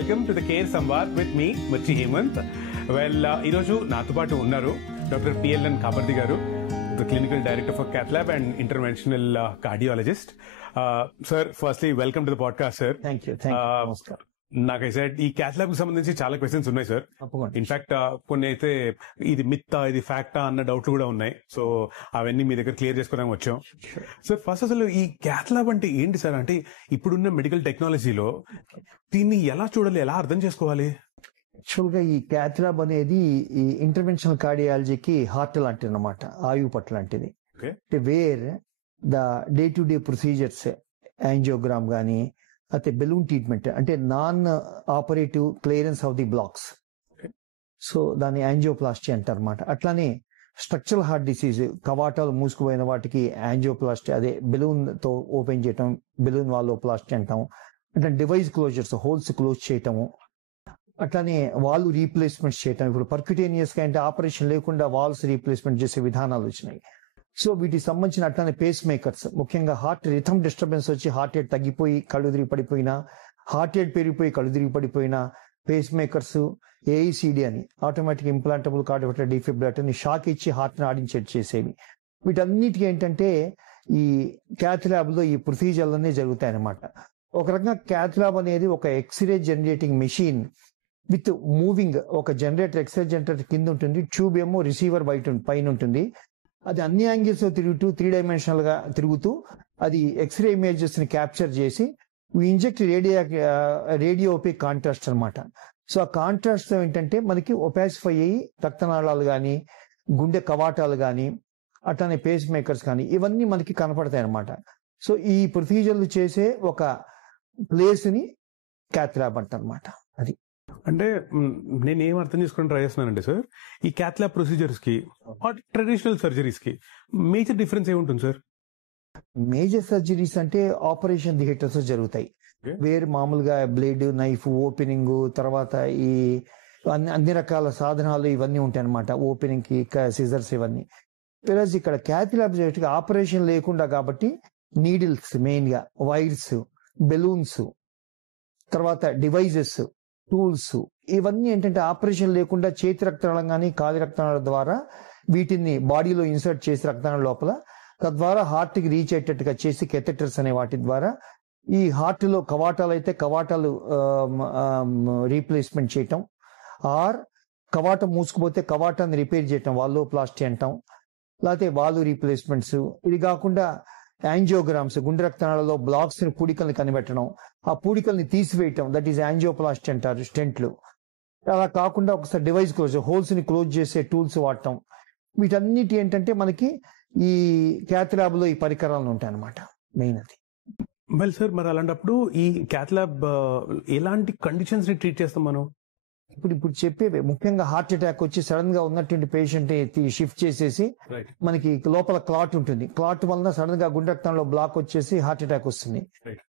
Welcome to the care Samvad with me Mirchi Hemanth. ఈరోజు నాతో పాటు ఉన్నారు డాక్టర్ పిఎల్ఎన్ కాపర్ది గారు, the clinical director for cath lab and interventional cardiologist. Sir, firstly welcome to the podcast sir. Thank you. నమస్కారం. నాకైతే ఈ cath lab కి సంబంధించి చాలా క్వశ్చన్స్ ఉన్నాయి సార్. ఇన్ఫాక్ట్ కొన్ని అయితే ఇది మిత్తా, ఇది ఫ్యాక్టా అన్న డౌట్లు కూడా ఉన్నాయి. సో అవన్నీ మీ దగ్గర క్లియర్ చేసుకోవడానికి వచ్చాం సార్. ఫస్ట్ అసలు ఈ క్యాత్ ల్యాబ్ అంటే ఏంటి సార్? అంటే ఇప్పుడున్న మెడికల్ టెక్నాలజీలో దీన్ని ఎలా చూడాలి, ఎలా అర్థం చేసుకోవాలి? యాక్చువల్ గా ఈ క్యాత్ ల్యాబ్ అనేది ఈ ఇంటర్వెన్షనల్ కార్డియాలజీకి హార్ట్ లాంటిది అనమాట, ఆయువు పట్టు లాంటిది. Wear the day to day procedures, angiogram కానీ అయితే బెలూన్ ట్రీట్మెంట్ అంటే non operative clearance of the blocks, so దాన్ని యాంజియోప్లాస్టీ అంటారు అనమాట. అట్లానే స్ట్రక్చరల్ హార్ట్ డిసీజ్, కవాటాలు మూసుకుపోయిన వాటికి యాంజియోప్లాస్టీ, అదే బెలూన్ తో ఓపెన్ చేయటం, బెలూన్ వాల్లోప్లాస్టీ అంటాం. అంటే డివైస్ క్లోజర్స్, హోల్స్ క్లోజ్ చేయటము, అట్లానే వాల్ రీప్లేస్మెంట్స్ చేయటం. ఇప్పుడు పర్క్యూటేనియస్ గా అంటే ఆపరేషన్ లేకుండా వాల్స్ రీప్లేస్మెంట్ చేసే విధానాలు వచ్చినాయి. సో వీటికి సంబంధించిన అట్లానే పేస్ మేకర్స్, ముఖ్యంగా హార్ట్ రిథమ్ డిస్టర్బెన్స్ వచ్చి హార్ట్ రేట్ తగ్గిపోయి కళ్ళు తిరిగి పడిపోయినా, హార్ట్ రేట్ పెరిగిపోయి కళ్ళు తిరిగి పడిపోయినా పేస్ మేకర్స్, ఏఈసిడి అని ఆటోమేటిక్ ఇంప్లాంటబుల్ కార్డియోవర్టర్ డిఫిబ్రిలేటర్ ని షాక్ ఇచ్చి హార్ట్ ని ఆడించేట్ చేసేవి. వీటన్నిటికీ ఏంటంటే ఈ క్యాత్ ల్యాబ్ లో ఈ ప్రొసీజర్లన్నీ జరుగుతాయి అన్నమాట. ఒక రకంగా క్యాత్ ల్యాబ్ అనేది ఒక x ray generating machine with moving, ఒక జనరేటర్, ఎక్స్రే జనరేటర్ కింద ఉంటుంది, ట్యూబ్ ఏమో రిసీవర్ పైన ఉంటుంది. అది అన్ని యాంగిల్స్ లో తిరుగుతూ 3 డైమెన్షనల్ గా తిరుగుతూ అది ఎక్స్రే ఇమేజెస్ ని క్యాప్చర్ చేసి ఇంజెక్ట్ రేడియోపిక్ కాంట్రాస్ట్ అనమాట. సో ఆ కాంట్రాస్ట్ లో ఏంటంటే మనకి ఒపాసిఫై అయ్యి రక్తనాళాలు కానీ, గుండె కవాటాలు కానీ, అట్లానే పేస్ మేకర్స్ కానీ ఇవన్నీ మనకి కనపడతాయి అనమాట. సో ఈ ప్రొసీజర్లు చేసే ఒక ప్లేస్ ని క్యాత్ ల్యాబ్ అంటారనమాట. అది అంటే నేను ఏం అర్థం చేసుకుని ట్రై చేస్తున్నానంటే సార్, ఈ క్యాత్ ల్యాబ్ ప్రొసీజర్స్ కి ట్రెడిషనల్ సర్జరీస్ కి మేజర్ డిఫరెన్స్ ఏముంటుంది సార్? మేజర్ సర్జరీస్ అంటే ఆపరేషన్ థియేటర్స్ జరుగుతాయి, వేరు మామూలుగా బ్లేడ్, నైఫ్, ఓపెనింగ్, తర్వాత ఈ అన్ని రకాల సాధనాలు ఇవన్నీ ఉంటాయి అనమాట, ఓపెనింగ్ కి సిజర్స్ ఇవన్నీ. ప్లస్ ఇక్కడ క్యాత్ ల్యాబ్ ఆపరేషన్ లేకుండా కాబట్టి నీడిల్స్, మెయిన్ గా వైర్స్, బెలూన్స్, తర్వాత డివైజెస్, టూల్స్, ఇవన్నీ ఏంటంటే ఆపరేషన్ లేకుండా చేతి రక్తనాళం కానీ కాలి రక్తనాళాల ద్వారా వీటిని బాడీలో ఇన్సర్ట్ చేసి రక్తనాళం లోపల, తద్వారా హార్ట్ కి రీచ్ అయ్యేటట్టుగా చేసి కెథెటర్స్ అనే వాటి ద్వారా ఈ హార్ట్ లో కవాటాలు అయితే కవాటాలు రీప్లేస్మెంట్ చేయటం, ఆర్ కవాటం మూసుకుపోతే కవాటాన్ని రిపేర్ చేయటం, వాల్లోప్లాస్టీ అంటాం, లేకపోతే వాల్వ్ రీప్లేస్మెంట్స్. ఇది కాకుండా యాంజియోగ్రామ్స్, గుండె రక్తనాళాలలో బ్లాక్స్ ని, పూడికల్ని కనిపెట్టడం, ఆ పూడికల్ని తీసివేయటం, దట్ ఈస్ యాంజియోప్లాస్టీ అంటారు, స్టెంట్లు. అలా కాకుండా ఒకసారి డివైస్ క్లోజ్, హోల్స్ ని క్లోజ్ చేసే టూల్స్ వాడటం. వీటన్నిటి ఏంటంటే మనకి ఈ క్యాత్ ల్యాబ్ లో ఈ పరికరాలు ఉంటాయి అనమాట, మెయిన్ అది. వెల్ సార్, మరి అలాంటప్పుడు ఈ క్యాత్ ల్యాబ్ ఎలాంటి కండిషన్స్ ని ట్రీట్ చేస్తాం మనం? ఇప్పుడు చెప్పేవి ముఖ్యంగా హార్ట్ అటాక్ వచ్చి సడన్ గా ఉన్నటువంటి పేషెంట్ షిఫ్ట్ చేసేసి మనకి లోపల క్లాట్ ఉంటుంది, క్లాట్ వలన సడన్ గా గుండె రక్తంలో బ్లాక్ వచ్చేసి హార్ట్ అటాక్ వస్తుంది.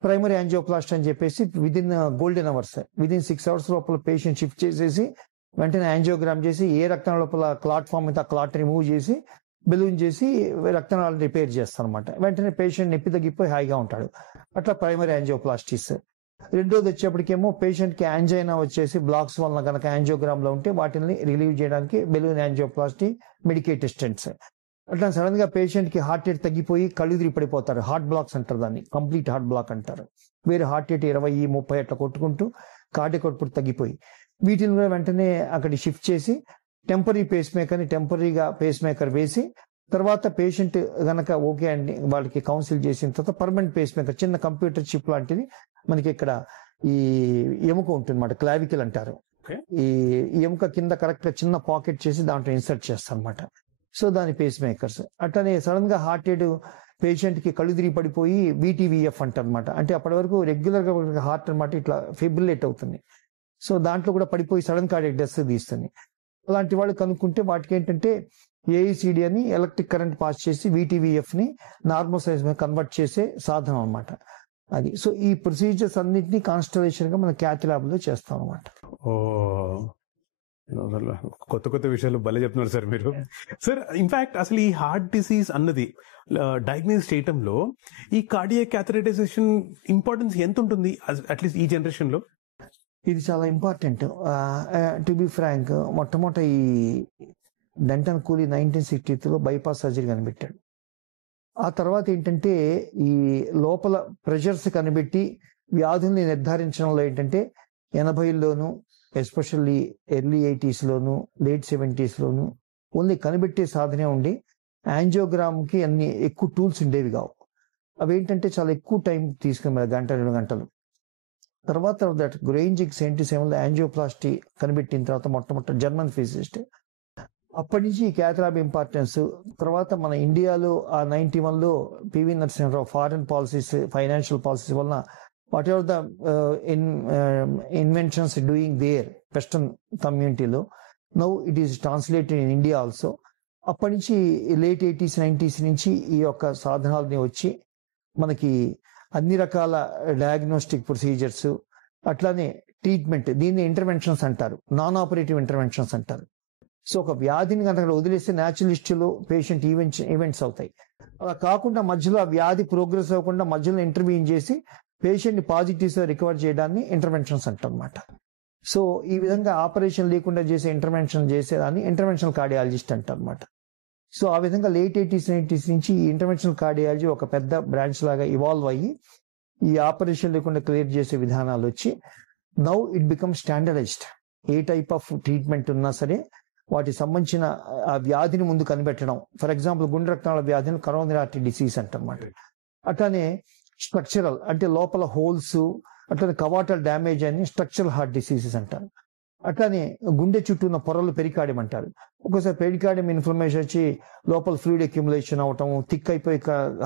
ప్రైమరీ యాంజియోప్లాస్టీ అని చెప్పేసి within golden hours, within 6 hours లోపల పేషెంట్ షిఫ్ట్ చేసేసి వెంటనే యాంజియోగ్రామ్ చేసి ఏ రక్తం లోపల క్లాట్ ఫామ్ అయితే ఆ క్లాట్ రిమూవ్ చేసి బెలూన్ చేసి రక్తనాళాలను రిపేర్ చేస్తాం అనమాట. వెంటనే పేషెంట్ నొప్పి తగ్గిపోయి హాయిగా ఉంటాడు. అట్లా ప్రైమరీ యాంజియోప్లాస్టీస్. రెండోది వచ్చేప్పటికేమో పేషెంట్ కి యాంజైనా వచ్చేసి బ్లాక్స్ వలన కనుక యాంజియోగ్రామ్ లో ఉంటే వాటిని రిలీవ్ చేయడానికి బెలూన్ యాంజియోప్లాస్టీ, మెడికేటెడ్ స్టెంట్స్. అట్లా సడన్ గా పేషెంట్ కి హార్ట్ రేట్ తగ్గిపోయి కళ్ళు తిరిగి పడిపోతారు, హార్ట్ బ్లాక్స్ అంటారు దాన్ని, కంప్లీట్ హార్ట్ బ్లాక్ అంటారు. వేరే హార్ట్ రేట్ 20, 30 అట్లా కొట్టుకుంటూ కార్డియాక్ అవుట్పుట్ తగ్గిపోయి వీటిని కూడా వెంటనే అక్కడి షిఫ్ట్ చేసి టెంపరీ పేస్ మేకర్ ని టెంపరీగా పేస్ మేకర్ వేసి, తర్వాత పేషెంట్ గనక ఓకే అండి వాళ్ళకి కౌన్సిల్ చేసిన తర్వాత పర్మనెంట్ పేస్ మేకర్, చిన్న కంప్యూటర్ చిప్ లాంటిది మనకి ఇక్కడ ఈ ఎముక ఉంటుంది అన్నమాట, క్లావికల్ అంటారు. ఈ ఎముక కింద కరెక్ట్ గా చిన్న పాకెట్ చేసి దాంట్లో ఇన్సర్ట్ చేస్తాం అనమాట. సో దాని పేస్ మేకర్స్. అట్లనే సడన్ గా హార్ట్ రేట్ పేషెంట్ కి కళ్ళు తిరిగి పడిపోయి VTVF అంటారనమాట. అంటే అప్పటి వరకు రెగ్యులర్ గా హార్ట్ అనమాట ఇట్లా ఫిబ్రిలేట్ అవుతుంది. సో దాంట్లో కూడా పడిపోయి సడన్ కార్డియాక్ డెత్ తీస్తుంది. అలాంటి వాళ్ళు కనుక్కుంటే వాటికి ఏంటంటే ఏఈసిడి అని ఎలక్ట్రిక్ కరెంట్ పాస్ చేసి VTVF ని నార్మల్ సైజ్ మీద కన్వర్ట్ చేసే సాధనం అనమాట అది. సో ఈ ప్రొసీజర్స్ అన్నింటినీ కాన్స్టలేషన్ గా మనం క్యాత్ ల్యాబ్ లో చేస్తాం అనమాట. కొత్త కొత్త విషయాలు భలే చెప్తున్నారు సార్ మీరు. సార్, ఇన్ఫాక్ట్ అసలు ఈ హార్ట్ డిసీజ్ అన్నది డయాగ్నోస్ చేయటంలో ఈ కార్డియాక్ క్యాథరెటైజేషన్ ఇంపార్టెన్స్ ఎంత ఉంటుంది అట్లీస్ట్ ఈ జనరేషన్ లో? ఇది చాలా ఇంపార్టెంట్. టు బి ఫ్రాంక్, మొట్టమొదట ఈ డెంటన్ కూలీ 1962లో బైపాస్ సర్జరీ కనిపెట్టాడు. ఆ తర్వాత ఏంటంటే ఈ లోపల ప్రెషర్స్ కనిపెట్టి వ్యాధుల్ని నిర్ధారించడంలో ఏంటంటే 80ల్లోనూ ఎస్పెషల్లీ ఎర్లీ 80స్లోను లేట్ 70స్లోను ఓన్లీ కనిపెట్టే సాధనే ఉండి యాంజియోగ్రామ్కి అన్ని ఎక్కువ టూల్స్ ఉండేవి కావు. అవేంటంటే చాలా ఎక్కువ టైం తీసుకునే గంట 2 గంటలు. తర్వాత దట్ గ్రెయింజిక్ 77లో యాంజియోప్లాస్టీ కనిపెట్టిన తర్వాత మొట్టమొదటి జర్మన్ ఫిజిసిస్ట్. అప్పటి నుంచి ఈ క్యాథ్లాబ్ ఇంపార్టెన్స్. తర్వాత మన ఇండియాలో ఆ 91లో PV Narasimha Rao foreign policies, financial policies వలన what ever the inventions doing their western కమ్యూనిటీలో now it is translated in India also. అప్పటి నుంచి లేట్ 80s 90s నుంచి ఈ యొక్క సాధనాలని వచ్చి మనకి అన్ని రకాల డయాగ్నోస్టిక్ ప్రొసీజర్స్, అట్లానే ట్రీట్మెంట్, దీన్ని ఇంటర్వెన్షన్స్ అంటారు, నాన్ ఆపరేటివ్ ఇంటర్వెన్షన్స్ అంటారు. సో ఒక వ్యాధిని కనుక వదిలేస్తే న్యాచురల్ హిస్టరీలో పేషెంట్ ఈవెంట్స్ అవుతాయి. అలా కాకుండా మధ్యలో ఆ వ్యాధి ప్రోగ్రెస్ అవ్వకుండా మధ్యలో ఇంటర్వ్యూన్ చేసి పేషెంట్ని పాజిటివ్స్ రికవర్ చేయడాన్ని ఇంటర్వెన్షన్స్ అంటారు అనమాట. సో ఈ విధంగా ఆపరేషన్ లేకుండా చేసే ఇంటర్వెన్షన్ చేసేదాన్ని ఇంటర్వెన్షనల్ కార్డియాలజిస్ట్ అంటారు అనమాట. సో ఆ విధంగా లేట్ 80s 90s నుంచి ఈ ఇంటర్వెన్షనల్ కార్డియాలజీ ఒక పెద్ద బ్రాంచ్ లాగా ఇవాల్వ్ అయ్యి ఈ ఆపరేషన్ లేకుండా క్లియర్ చేసే విధానాలు వచ్చి now it become standardised. A type of treatment ఉన్నా సరే వాటికి సంబంధించిన ఆ వ్యాధిని ముందు కనిపెట్టడం. ఫర్ ఎగ్జాంపుల్ గుండె రక్తనాళ వ్యాధిని కరోనరీ ఆర్టరీ డిసీజ్ అంటారన్నమాట. అట్లానే స్ట్రక్చరల్ అంటే లోపల హోల్స్, అట్లానే కవాటల్ డ్యామేజ్ అని స్ట్రక్చరల్ హార్ట్ డిసీజెస్ అంటారు. అట్లానే గుండె చుట్టూ ఉన్న పొరలు పెరికార్డియం అంటారు. ఒక్కోసారి పెరికార్డియం ఇన్ఫ్లమేషన్ వచ్చి లోపల ఫ్లూయిడ్ అక్యుములేషన్ అవటం, థిక్ అయిపోయి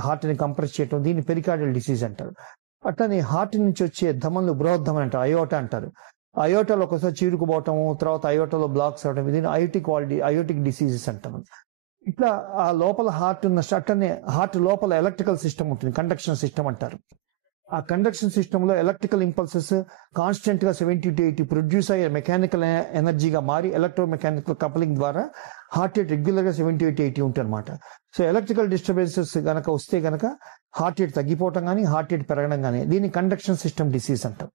హార్ట్ని కంప్రెస్ చేయటం, దీన్ని పెరికార్డియల్ డిసీజ్ అంటారు. అట్లానే హార్ట్ నుంచి వచ్చే ధమనులు బృహద్ధమని అంటారు, అయోటా అంటారు. అయోటాలో ఒకసారి చీరుకుపోవటం, తర్వాత అయోటాలో బ్లాక్స్ అవడం, దీన్ని అయోటిక్ డిసీజెస్ అంటారు. ఇట్లా ఆ లోపల హార్ట్ ఉన్న అట్లనే హార్ట్ లోపల ఎలక్ట్రికల్ సిస్టమ్ ఉంటుంది, కండక్షన్ సిస్టమ్ అంటారు. ఆ కండక్షన్ సిస్టమ్ లో ఎలక్ట్రికల్ ఇంపల్సెస్ కాన్స్టెంట్ గా 70 to 80 ప్రొడ్యూస్ అయ్యే మెకానికల్ ఎనర్జీగా మారి ఎలక్ట్రో మెకానికల్ కప్లింగ్ ద్వారా హార్ట్ రేట్ రెగ్యులర్ గా 70 to 80 ఉంటుంది అనమాట. సో ఎలక్ట్రికల్ డిస్టర్బెన్సెస్ గనక వస్తే గనక హార్ట్ రేట్ తగ్గిపోవటం కానీ హార్ట్ రేట్ పెరగడం కానీ దీన్ని కండక్షన్ సిస్టమ్ డిసీజ్ అంటాం.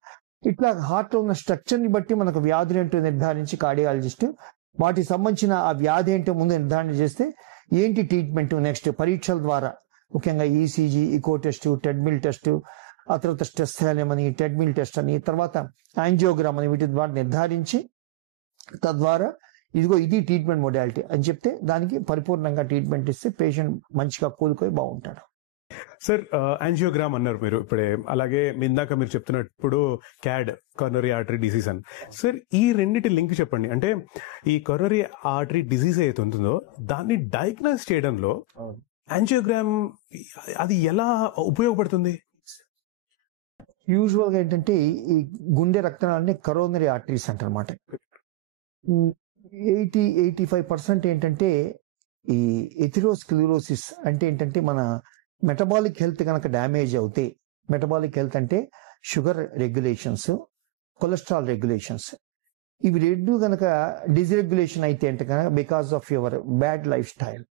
ఇట్లా హార్ట్ లో ఉన్న స్ట్రక్చర్ ని బట్టి మనకు వ్యాధులు ఏంటో నిర్ధారించి కార్డియాలజిస్ట్ వాటికి సంబంధించిన ఆ వ్యాధి ఏంటో ముందు నిర్ధారణ చేస్తే ఏంటి ట్రీట్మెంట్ నెక్స్ట్ పరీక్షల ద్వారా, ముఖ్యంగా ఈసీజీ, ఇకో టెస్ట్, టెడ్మిల్ టెస్ట్, ఆ తర్వాత స్ట్రెస్ థాలియం అని, టెడ్మిల్ టెస్ట్ అని, తర్వాత యాంజియోగ్రామ్ అని, వీటి ద్వారా నిర్ధారించి తద్వారా ఇదిగో ఇది ట్రీట్మెంట్ మొడాలిటీ అని చెప్తే దానికి పరిపూర్ణంగా ట్రీట్మెంట్ ఇస్తే పేషెంట్ మంచిగా కోలుకొని బాగుంటాడు. సార్ యాంజియోగ్రామ్ అన్నారు మీరు ఇప్పుడే, అలాగే ఇందాక మీరు చెప్తున్నప్పుడు క్యాడ్, కరోనరీ ఆర్టరీ డిసీజ్ అని. సార్ ఈ రెండింటి లింక్ చెప్పండి. అంటే ఈ కరోనరీ ఆర్టరీ డిసీజ్ ఏదైతే ఉంటుందో దాన్ని డయాగ్నోస్ చేయడంలో యాంజియోగ్రామ్ అది ఎలా ఉపయోగపడుతుంది? యూజువల్ గా ఏంటంటే ఈ గుండె రక్తనాళాన్ని కరోనరీ ఆర్టరీస్ అంటారన్నమాట. 80-85% ఏంటంటే ఈ ఎథిరోస్క్లెరోసిస్ అంటే ఏంటంటే మన మెటబాలిక్ హెల్త్ కనుక డ్యామేజ్ అవుతే, మెటబాలిక్ హెల్త్ అంటే షుగర్ రెగ్యులేషన్స్, కొలెస్ట్రాల్ రెగ్యులేషన్స్, ఇవి రెండు కనుక డిస్రెగ్యులేషన్ అయితే అంటే కనుక because of your bad life style,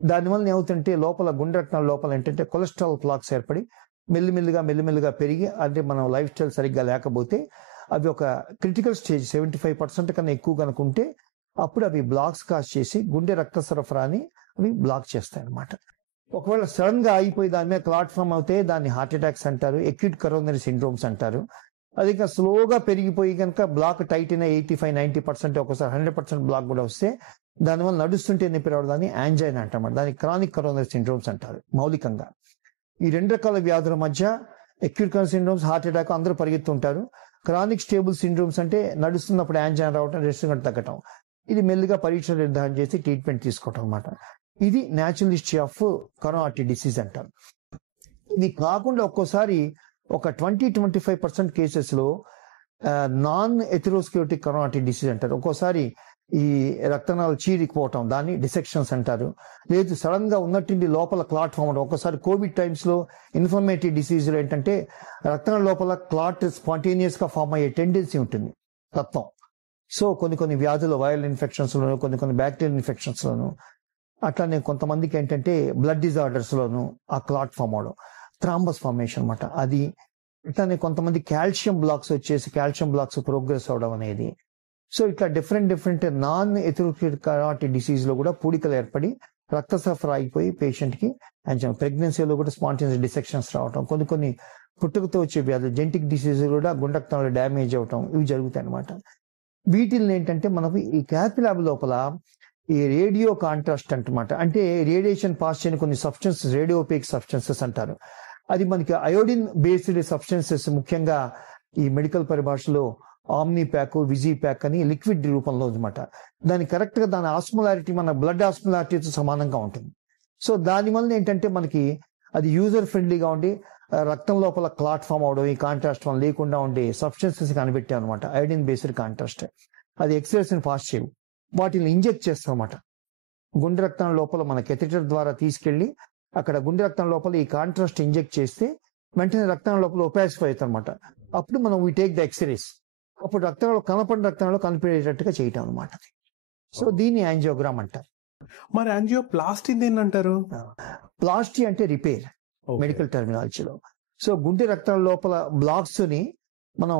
దానివల్ల ఏమవుతుంటే లోపల గుండె రక్తం లోపల ఏంటంటే కొలెస్ట్రాల్ ప్లాక్స్ ఏర్పడి మెల్లిమెల్లిగా పెరిగి, అంటే మనం లైఫ్ స్టైల్ సరిగ్గా లేకపోతే అవి ఒక క్రిటికల్ స్టేజ్ 75% కన్నా ఎక్కువ కనుక ఉంటే అప్పుడు అవి బ్లాక్స్ కాజ్ చేసి గుండె రక్త సరఫరాని అవి బ్లాక్ చేస్తాయి అన్నమాట. ఒకవేళ సడన్ గా ఆగిపోయి దాని మీద క్లాట్ ఫామ్ అవుతే దాన్ని హార్ట్ అటాక్స్ అంటారు, అక్యూట్ కరోనరీ సిండ్రోమ్స్ అంటారు. అది ఇంకా స్లోగా పెరిగిపోయి కనుక బ్లాక్ టైట్ అయిన 85-90%, ఒకసారి 100% బ్లాక్ కూడా వస్తే దానివల్ల నడుస్తుంటే నొప్పి రావడం దాన్ని యాంజైనా అంటారు. దాన్ని క్రానిక్ కరోనరీ సిండ్రోమ్స్ అంటారు. మౌలికంగా ఈ రెండు రకాల వ్యాధుల మధ్య acute coronary syndromes, heart attack అందరూ పరిగెత్తుంటారు. క్రానిక్ స్టేబుల్ సిండ్రోమ్స్ అంటే నడుస్తున్నప్పుడు యాంజైనా రావటం, రెస్ట్ తగ్గటం, ఇది మెల్లిగా పరీక్ష నిర్ధారణ చేసి ట్రీట్మెంట్ తీసుకోవటం అనమాట. ఇది natural history of coronary artery disease అంటారు. ఇది కాకుండా ఒక్కోసారి ఒక 20-25% కేసెస్ లో నాన్ ఎథెరోస్క్లెరోటిక్ కరోనరీ ఆర్టరీ డిసీజ్ అంటారు. ఒక్కోసారి ఈ రక్తనాళాలు చీరిపోవటం, దాన్ని డిసెక్షన్స్ అంటారు. లేదు సడన్ గా ఉన్నట్టుండి లోపల క్లాట్ ఫామ్ అవడం. ఒకసారి కోవిడ్ టైమ్స్ లో ఇన్ఫ్లమేటరీ డిసీజ్ ఏంటంటే రక్తనాళ లోపల క్లాట్ స్పాంటేనియస్ గా ఫామ్ అయ్యే టెండెన్సీ ఉంటుంది తత్వం. సో కొన్ని వ్యాధులు వైరల్ ఇన్ఫెక్షన్స్ లోను, కొన్ని బ్యాక్టీరియల్ ఇన్ఫెక్షన్స్ లోను, అట్లానే కొంతమందికి ఏంటంటే బ్లడ్ డిజార్డర్స్ లోను ఆ క్లాట్ ఫామ్ అవడం, థ్రాంబస్ ఫార్మేషన్ అనమాట. అది ఇట్లానే కొంతమంది కాల్షియం బ్లాక్స్ వచ్చేసి కాల్షియం బ్లాక్స్ ప్రోగ్రెస్ అవడం అనేది. సో ఇట్లా డిఫరెంట్ నాన్ ఎథెరోస్క్లెరోటిక్ కరోటిడ్ డిసీజ్ లో కూడా పూడికలు ఏర్పడి రక్త సరఫరా అయిపోయి పేషెంట్ కి అండ్ ప్రెగ్నెన్సీలో కూడా స్పాంటేనియస్ డిసెక్షన్స్ రావడం, కొన్ని పుట్టుకతో వచ్చే వ్యాధులు జెనెటిక్ డిసీజ్ కూడా గుండెరక్తంలో డ్యామేజ్ అవటం ఇవి జరుగుతాయి అనమాట. వీటిని ఏంటంటే మనకు ఈ క్యాత్ ల్యాబ్ లోపల ఈ రేడియో కాంట్రాస్ట్ అంటమాట, అంటే రేడియేషన్ పాస్ చేయని కొన్ని సబ్స్టెన్సెస్ రేడియోపేక్ సబ్స్టెన్సెస్ అంటారు. అది మనకి అయోడిన్ బేస్డ్ సబ్స్టెన్సెస్, ముఖ్యంగా ఈ మెడికల్ పరిభాషలో ఆమ్ని ప్యాక్, విజీ ప్యాక్ అని లిక్విడ్ రూపంలో అనమాట. దాని కరెక్ట్ గా దాని ఆస్మోలారిటీ మన బ్లడ్ ఆస్మోలారిటీతో సమానంగా ఉంటుంది. సో దానివల్ల ఏంటంటే మనకి అది యూజర్ ఫ్రెండ్లీగా ఉండి రక్తం లోపల క్లాట్ ఫామ్ అవడం, ఈ కాంట్రాస్ట్ వల్ల లేకుండా ఉండే సబ్స్టెన్సెస్ కనిపెట్టాం అనమాట. Iodine based contrast. అది ఎక్స్రేస్ ఫాస్ట్ చేయవు, వాటిని ఇంజెక్ట్ చేస్తాం అనమాట. గుండె రక్తం లోపల మన కెథెటర్ ద్వారా తీసుకెళ్లి అక్కడ గుండె రక్తం లోపల ఈ కాంట్రాస్ట్ ఇంజెక్ట్ చేస్తే వెంటనే రక్తం లోపల ఒపాసిఫై అవుతుంది అనమాట. అప్పుడు మనం వీ టేక్ ద ఎక్స్రేస్, అప్పుడు రక్తంలో కనపడిన రక్తంలో కనిపించేటట్టుగా చేయటం అనమాట. సో దీన్ని యాంజియోగ్రామ్ అంటారు. మరి యాంజియోప్లాస్టీ ఏంటంటారు? ప్లాస్టీ అంటే రిపేర్ మెడికల్ టర్మినాలజీలో. సో గుండె రక్తం లోపల బ్లాక్స్ ని మనం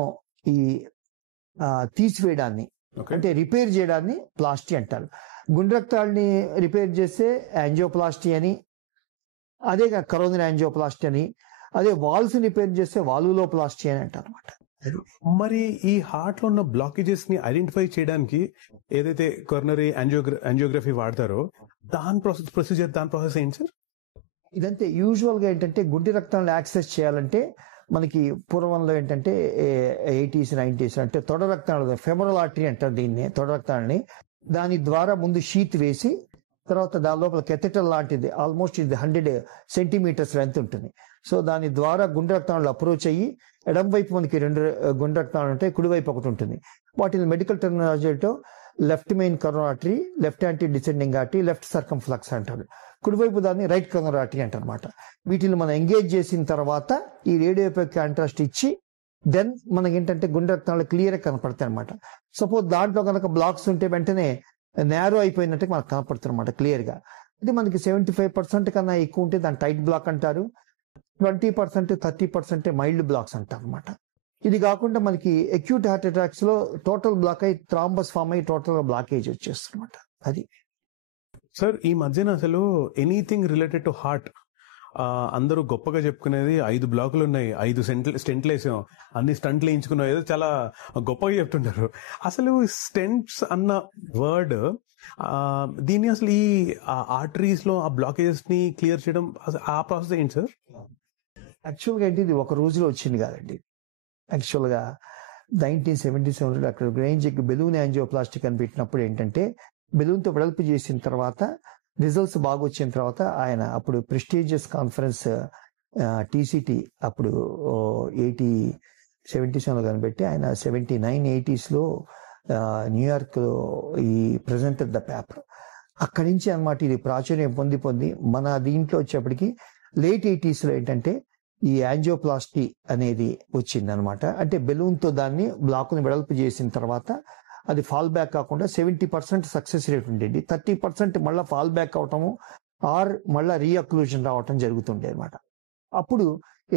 ఈ తీసివేయడాన్ని అంటే రిపేర్ చేయడాన్ని ప్లాస్టీ అంటారు. గుండె రక్తాలని రిపేర్ చేస్తే యాంజియోప్లాస్టీ అని, అదే కరోనరీ యాంజియోప్లాస్టీ అని, అదే వాల్స్ రిపేర్ చేస్తే వాల్వులోప్లాస్టీ అని అంటారు అనమాట. మరి ఈ హార్ట్ లో ఉన్న బ్లాకేజెస్ ని ఐడెంటిఫై చేయడానికి ఏదైతే కొరోనరీ యాంజియోగ్రఫీ వాడతారో దాని ప్రొసీజర్ ఏంటి సార్? ఇదంతే యూజువల్ గా ఏంటంటే గుండె రక్తాలను యాక్సెస్ చేయాలంటే మనకి పూర్వంలో ఏంటంటే 80s 90s అంటే తొడ రక్తాలు ఫెమరల్ ఆర్టరీ అంటారు దీన్ని, తొడ రక్తాలని. దాని ద్వారా ముందు షీత్ వేసి తర్వాత దాని లోపల కెథెటర్ లాంటిది ఆల్మోస్ట్ ఇది 100 సెంటీమీటర్స్ లెంత్ ఉంటుంది. సో దాని ద్వారా గుండె రక్తాలను అప్రోచ్ అయ్యి ఎడం వైపు మనకి 2 గుండె రక్తాలు ఉంటాయి, కుడివైపు ఒకటి ఉంటుంది. వాటిని మెడికల్ టెర్మినాలజీతో left main coronary artery, left anti descending artery, left circumflex అంటారు. కుడివైపు దాన్ని రైట్ కరోనరీ ఆర్టరీ అంటారు అనమాట. వీటిని మనం ఎంగేజ్ చేసిన తర్వాత ఈ రేడియోపేక్ కాంట్రాస్ట్ ఇచ్చి దెన్ మనకి ఏంటంటే గుండె రక్తాలు క్లియర్ గా కనపడతాయి అనమాట. సపోజ్ దాంట్లో కనుక బ్లాక్స్ ఉంటే వెంటనే నేరో అయిపోయినట్టు మనకు కనపడుతుంది అనమాట క్లియర్ గా. అది మనకి 75% కన్నా ఎక్కువ ఉంటే దాన్ని టైట్ బ్లాక్ అంటారు. 20% 30% మైల్డ్ బ్లాక్స్ అంటారు అనమాట. ఇది కాకుండా మనకి అక్యూట్ హార్ట్ అటాక్స్ లో టోటల్ బ్లాక్ అయ్యి థ్రాంబస్ ఫామ్ అయ్యి టోటల్ బ్లాకేజ్ వచ్చేస్తుంది అనమాట. అది సార్ ఈ మధ్యన అసలు ఎనీథింగ్ రిలేటెడ్ టు హార్ట్ అందరూ గొప్పగా చెప్పుకునేది 5 బ్లాకులు ఉన్నాయి, 5 స్టెంట్లు వేసాం, అన్ని స్టంట్లు వేయించుకున్నాం, ఏదో చాలా గొప్పగా చెప్తుంటారు. అసలు స్టెంట్స్ అన్న వర్డ్ దీన్ని అసలు ఈ ఆర్టరీస్ లో ఆ బ్లాకేజెస్ ని క్లియర్ చేయడం ఆ ప్రాసెస్ ఏంటి సార్? యాక్చువల్గా ఏంటి ఇది ఒక రోజులో వచ్చింది కాదండి. యాక్చువల్గా 1977 డాక్టర్ గ్రెయింజిక్ బెలూన్ యాంజియోప్లాస్టిక్ అని పెట్టినప్పుడు ఏంటంటే బెలూన్తో వెడల్పు చేసిన తర్వాత రిజల్ట్స్ బాగా వచ్చిన తర్వాత ఆయన అప్పుడు ప్రెస్టీజియస్ కాన్ఫరెన్స్ టీసీటీ అప్పుడు 77లో కనిపెట్టి ఆయన 79, 80s న్యూయార్క్ లో ఈ ప్రెజెంటెడ్ ద పేపర్. అక్కడి నుంచి అనమాట ఇది ప్రాచుర్యం పొంది మన దీంట్లో వచ్చేప్పటికి లేట్ 80s లో ఏంటంటే ఈ యాంజియోప్లాస్టీ అనేది వచ్చింది అనమాట. అంటే బెలూన్తో దాన్ని బ్లాక్ని వెడల్పు చేసిన తర్వాత అది ఫాల్ బ్యాక్ కాకుండా 70% సక్సెస్ రేట్ ఉండేది, 30% మళ్ళీ ఫాల్ బ్యాక్ అవటము ఆర్ మళ్ళీ రీఅక్లూజన్ రావటం జరుగుతుండే అనమాట. అప్పుడు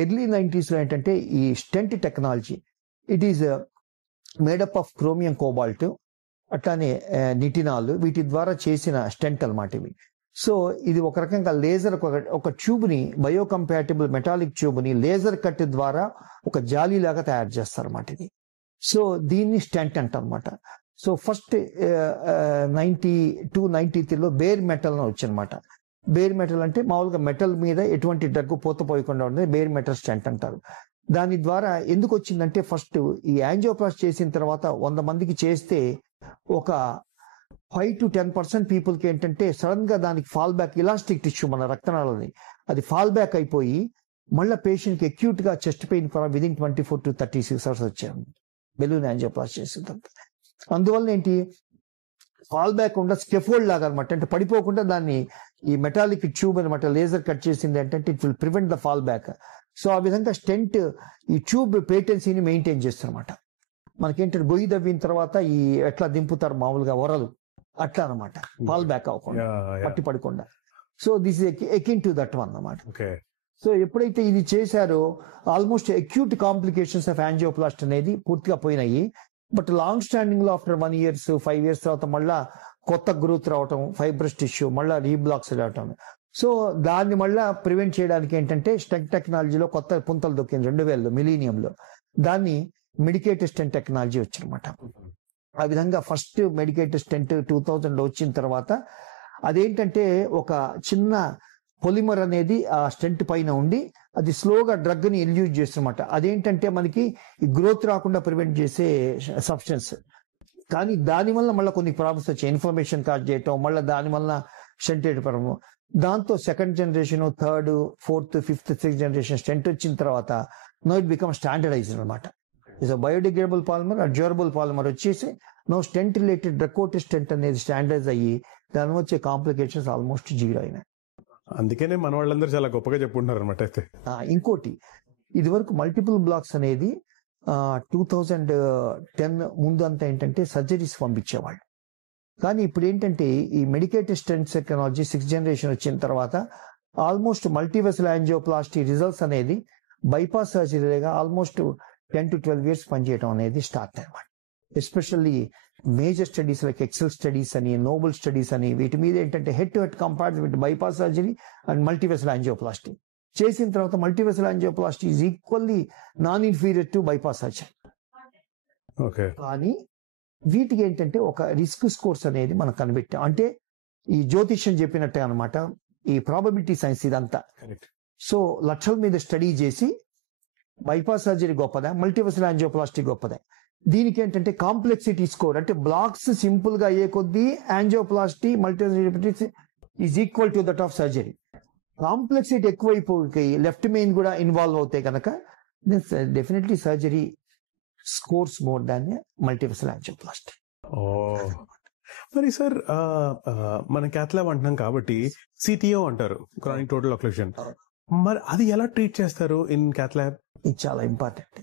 ఎర్లీ 90s లో ఏంటంటే ఈ stent technology it is made up of chromium cobalt అట్లానే నిటినాల్ వీటి ద్వారా చేసిన స్టెంట్ అనమాట ఇవి. సో ఇది ఒక రకంగా లేజర్ ఒక ట్యూబ్ ని బయోకంపాటిబుల్ మెటాలిక్ ట్యూబ్ ని లేజర్ కట్ ద్వారా ఒక జాలీ లాగా తయారు చేస్తారు అనమాట ఇది. సో దీన్ని స్టెంట్ అంటారు అనమాట. సో ఫస్ట్ 92-93లో బేర్ మెటల్ వచ్చనమాట. బేర్ మెటల్ అంటే మామూలుగా మెటల్ మీద ఎటువంటి డ్రగ్ పోయకుండా ఉంటుంది, బేర్ మెటల్ స్టెంట్ అంటారు. దాని ద్వారా ఎందుకు వచ్చిందంటే ఫస్ట్ ఈ యాంజియోప్లాస్టీ చేసిన తర్వాత 100 మందికి చేస్తే ఒక 5 to 10% పీపుల్కి ఏంటంటే సడన్ గా దానికి ఫాల్ బ్యాక్ ఇలాస్టిక్ టిష్యూ మన రక్తనాళాలని అది ఫాల్ బ్యాక్ అయిపోయి మళ్ళీ పేషెంట్కి అక్యూట్ గా chest pain within 24 to 36 hours వచ్చాము బెలూన్ యాంజియోప్లాస్టీ చేసిన తర్వాత. అందువల్ల ఏంటి ఫాల్ బ్యాక్ ఉండ స్కెఫోల్డ్ లాగా అనమాట, అంటే పడిపోకుండా దాన్ని ఈ మెటాలిక్ ట్యూబ్ అనమాట లేజర్ కట్ చేసింది ఏంటంటే it will prevent the fall back. So ఆ విధంగా స్టెంట్ ఈ ట్యూబ్ పేటెన్సీని మెయింటైన్ చేస్తారనమాట. మనకేంటంటే గొయ్యి దవ్విన తర్వాత ఈ ఎట్లా దింపుతారు మామూలుగా ఒరలు అట్లా అనమాట, ఫాల్ బ్యాక్ అవ్వకుండా పట్టి పడకుండా. So this is akin to that one అన్నమాట. ఓకే, సో ఎప్పుడైతే ఇది చేశారో almost acute complications of angioplasty అనేది పూర్తిగా పోయినాయి. బట్ లాంగ్ స్టాండింగ్ లో ఆఫ్టర్ 1 year 5 years తర్వాత మళ్ళా కొత్త గ్రోత్ రావటం, ఫైబ్రస్ టిష్యూ మళ్ళీ రీబ్లాక్స్ రావటం. సో దాన్ని మళ్ళా ప్రివెంట్ చేయడానికి ఏంటంటే స్టెంట్ టెక్నాలజీలో కొత్త పుంతలు దొక్కింది 2000 మిలీనియంలో. దాన్ని మెడికేటెడ్ స్టెంట్ టెక్నాలజీ వచ్చినమాట. ఆ విధంగా ఫస్ట్ మెడికేటెడ్ స్టెంట్ 2000 వచ్చిన తర్వాత అదేంటంటే ఒక చిన్న పొలిమర్ అనేది ఆ స్టెంట్ పైన ఉండి అది స్లోగా డ్రగ్ ని ఇండ్యూస్ చేస్తున్నమాట. అదేంటంటే మనకి గ్రోత్ రాకుండా ప్రివెంట్ చేసే సబ్స్టెన్స్. కానీ దానివల్ల మళ్ళీ కొన్ని ప్రాబ్లమ్స్ వచ్చాయి, ఇన్ఫ్లమేషన్ కాజ్ చేయటం, మళ్ళీ దానివల్ల స్టెంట్ వేయడం. దాంతో 2nd generation, 3rd, 4th, 5th, 6th generation stent వచ్చిన తర్వాత నో ఇట్ బికమ్ స్టాండర్డైజ్డ్ అనమాట. ఇస్ బయోడిగ్రేడబుల్ పాలిమర్, అడ్జర్బుల్ పాలిమర్ వచ్చేసి నో స్టెంట్ రిలేటెడ్ డ్రకోటిక్ స్టెంట్ అనేది స్టాండర్డైజ్ అయ్యి దాని వచ్చే కాంప్లికేషన్స్ ఆల్మోస్ట్ 0 అయినాయి. అందుకనే మన వాళ్ళందరూ చాలా గొప్పగా చెప్పుకుంటున్నారు అనమాట. అయితే ఇంకోటి, ఇది వరకు మల్టిపుల్ బ్లాక్స్ అనేది 2010 ముందు అంతా ఏంటంటే సర్జరీస్ పంపించేవాళ్ళు. కానీ ఇప్పుడు ఏంటంటే ఈ medicated stent technology 6th generation వచ్చిన తర్వాత ఆల్మోస్ట్ మల్టీవెసల్ యాంజియోప్లాస్టీ రిజల్ట్స్ అనేది బైపాస్ సర్జరీగా ఆల్మోస్ట్ 10 to 12 years పనిచేయడం అనేది స్టార్ట్ అనమాట. Especially major studies like Excel studies అని, నోబెల్ స్టడీస్ అని, వీటి మీద ఏంటంటే head to head compared with bypass surgery and multivessel angioplasty చేసిన తర్వాత multivessel angioplasty is equally non inferior to bypass surgery. కానీ వీటికి ఏంటంటే ఒక రిస్క్ స్కోర్స్ అనేది మనం కనిపెట్టాం. అంటే ఈ జ్యోతిష్యం చెప్పినట్టే అనమాట, ఈ ప్రాబబిలిటీ సైన్స్ ఇదంతా. సో లక్షల మీద స్టడీ చేసి బైపాస్ సర్జరీ గొప్పదా, మల్టీవెసల్ యాంజియోప్లాస్టీ గొప్పదా. దీనికి ఏంటంటే కాంప్లెక్సిటీ స్కోర్, అంటే బ్లాక్స్ సింపుల్ గా అయ్యే కొద్దీ angioplasty multivessel is equal to that of surgery. Complexity ఎక్కువైపోయి లెఫ్ట్ మెయిన్ కూడా ఇన్వాల్వ్ అవుతాయి కనుక definitely surgery scores more than multivessel angioplasty. మరి సార్ మన క్యాత్ ల్యాబ్ అంటున్నాం కాబట్టి సిటిఓ అంటారు, క్రానిక్ టోటల్ ఒక్లూషన్. మరి అది ఎలా ట్రీట్ చేస్తారు ఇన్ క్యాత్ ల్యాబ్? ఇది చాలా ఇంపార్టెంట్.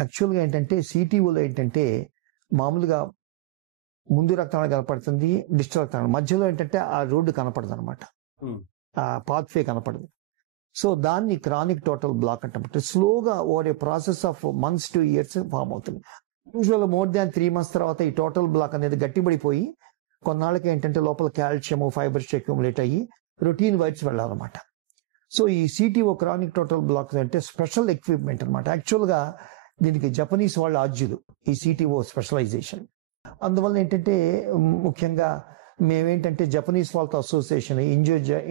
యాక్చువల్గా ఏంటంటే సిటీఓలో ఏంటంటే మామూలుగా ముందు రక్తనాళం కనపడుతుంది, డిస్టల్ రక్తనాళం మధ్యలో ఏంటంటే ఆ రోడ్డు కనపడదు అనమాట, ఆ పాత్వే కనపడదు. సో దాన్ని క్రానిక్ టోటల్ బ్లాక్ అంటే స్లోగా over a process of months to years form అవుతుంది. యూజువల్ మోర్ దాన్ 3 months తర్వాత ఈ టోటల్ బ్లాక్ అనేది గట్టిపడిపోయి కొన్నాళ్ళకి ఏంటంటే లోపల కాల్షియం ఫైబర్స్ అక్యుములేట్ అయ్యి రొటీన్ వైట్స్ వెళ్ళాలన్నమాట. సో ఈ సిటిఓ క్రానిక్ టోటల్ బ్లాక్ అంటే స్పెషల్ ఎక్విప్మెంట్ అనమాట. యాక్చువల్గా దీనికి జపనీస్ వాళ్ళ ఆద్యులు ఈ సిటిఓ స్పెషలైజేషన్. అందువల్ల ఏంటంటే ముఖ్యంగా మేమేంటంటే జపనీస్ వాళ్ళతో association